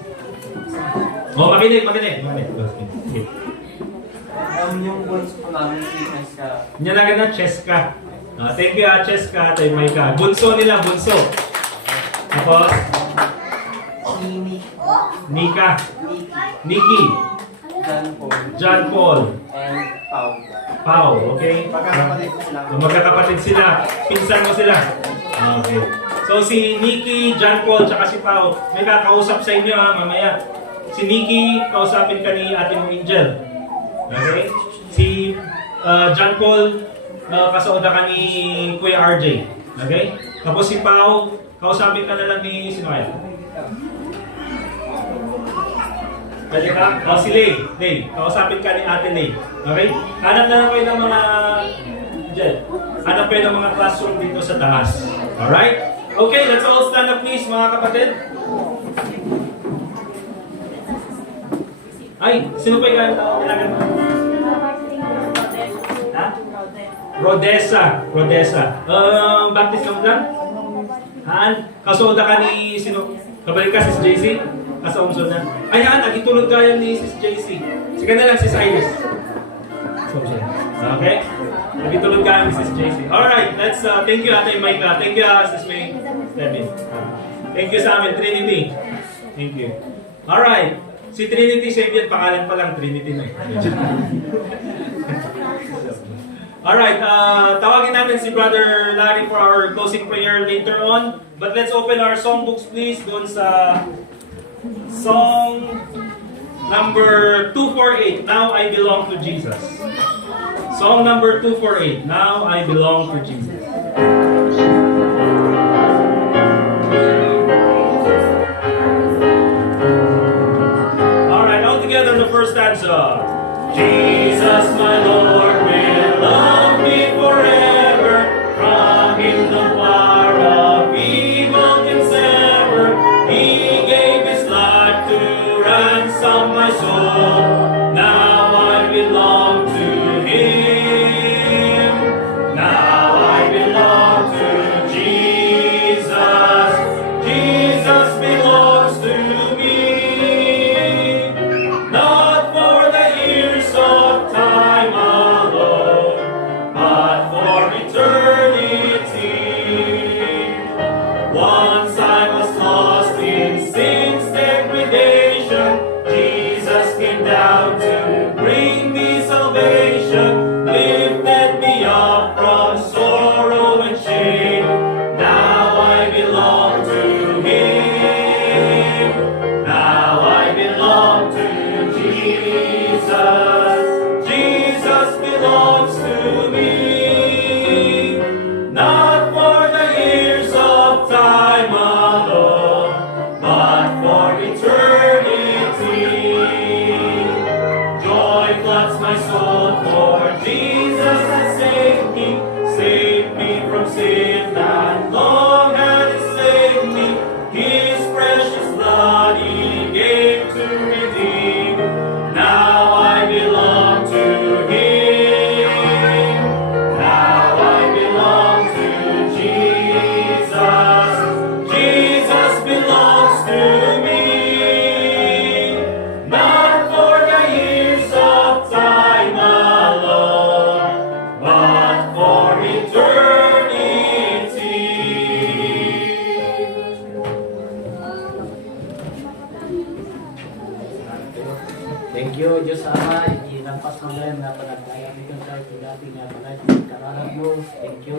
Makinig. Okay. Yung bunso ko namin si Cheska. Niya na Cheska. Thank you, Cheska. Tayo may ka. Bunso nila, bunso. Tapos, Nika. Nikki. John Paul. And Pau. Pau, okay? Pagkakapatid ko sila. Magkakapatid sila. Pinsan mo sila. Okay. So si Nikki, John Paul, tsaka si Pau, may kakausap sa inyo mamaya. Si Nikki, kausapin ka ni ate mong Angel. Okay? Si John Paul, kasauda ka ni Kuya RJ. Okay? Tapos si Pau, kausapin ka na lang ni sino kaya? Pwede ka? Si Lay, kausapin ka ni ate Lay. Okay? Hanap na lang kayo ng mga hanap kayo ng mga classroom dito sa taas. Alright? Okay, let's all stand up please mga kapatid. Ay, sino pa yung kailangan mo? Ha? Rodessa. Baptist ka mo lang? Haan? Kasoda ka ni sino? Kabalik ka, Sis JC? Kasaumso na. Ay, haan, nagitulog ka yan ni Sis JC. Sige na lang, Sis Iris. Okay? Nagitulog ka ni Sis JC. Alright, let's thank you Ate Maika. Thank you Sis May. Thank you sa amin, Trinity. Thank you. Alright. Si Trinity Savior, pangalan pa lang, Trinity na eh. Alright, tawagin natin si Brother Larry for our closing prayer later on. But let's open our songbooks please doon sa song number 248, Now I Belong to Jesus. Song number 248, Now I Belong to Jesus. Alright, all together in the first stanza. Jesus, my Lord, will love me forever. From him the power of evil can sever. He gave his life to ransom my soul. Now I belong to him. Now I belong to Jesus. Jesus belongs to me. Not for the years of Thank you, Diyos Ama, ikinampas mo rin na panagdayang ito sa dati nga panagdayang karalan mo. Thank you,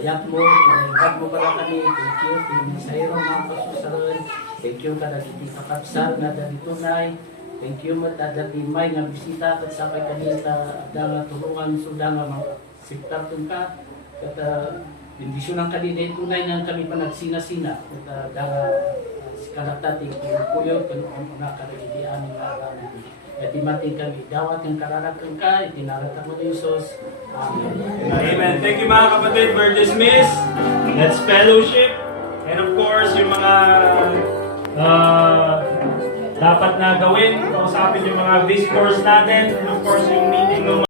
ayat mo, pinagdag mo pala kami. Thank you, pinasayro mga pasusaran. Thank you, kadagiti kakapsat na dali tunay. Thank you, matadati may nga bisita at sakay kanita na tulungan suda nga mga siktar ka. At bendisyon ang kanina tunay nga kami panagsina-sina. At kalatati kuyo kung nakarigiti amin na alam. At imati kami dawat yung kararakan ka, itinarata mo ni Jesus. Amen. Amen. Thank you mga kapatid. We're dismissed. Let's fellowship. And of course, yung mga dapat na gawin, kausapin yung mga visitors natin. And of course, yung meeting ng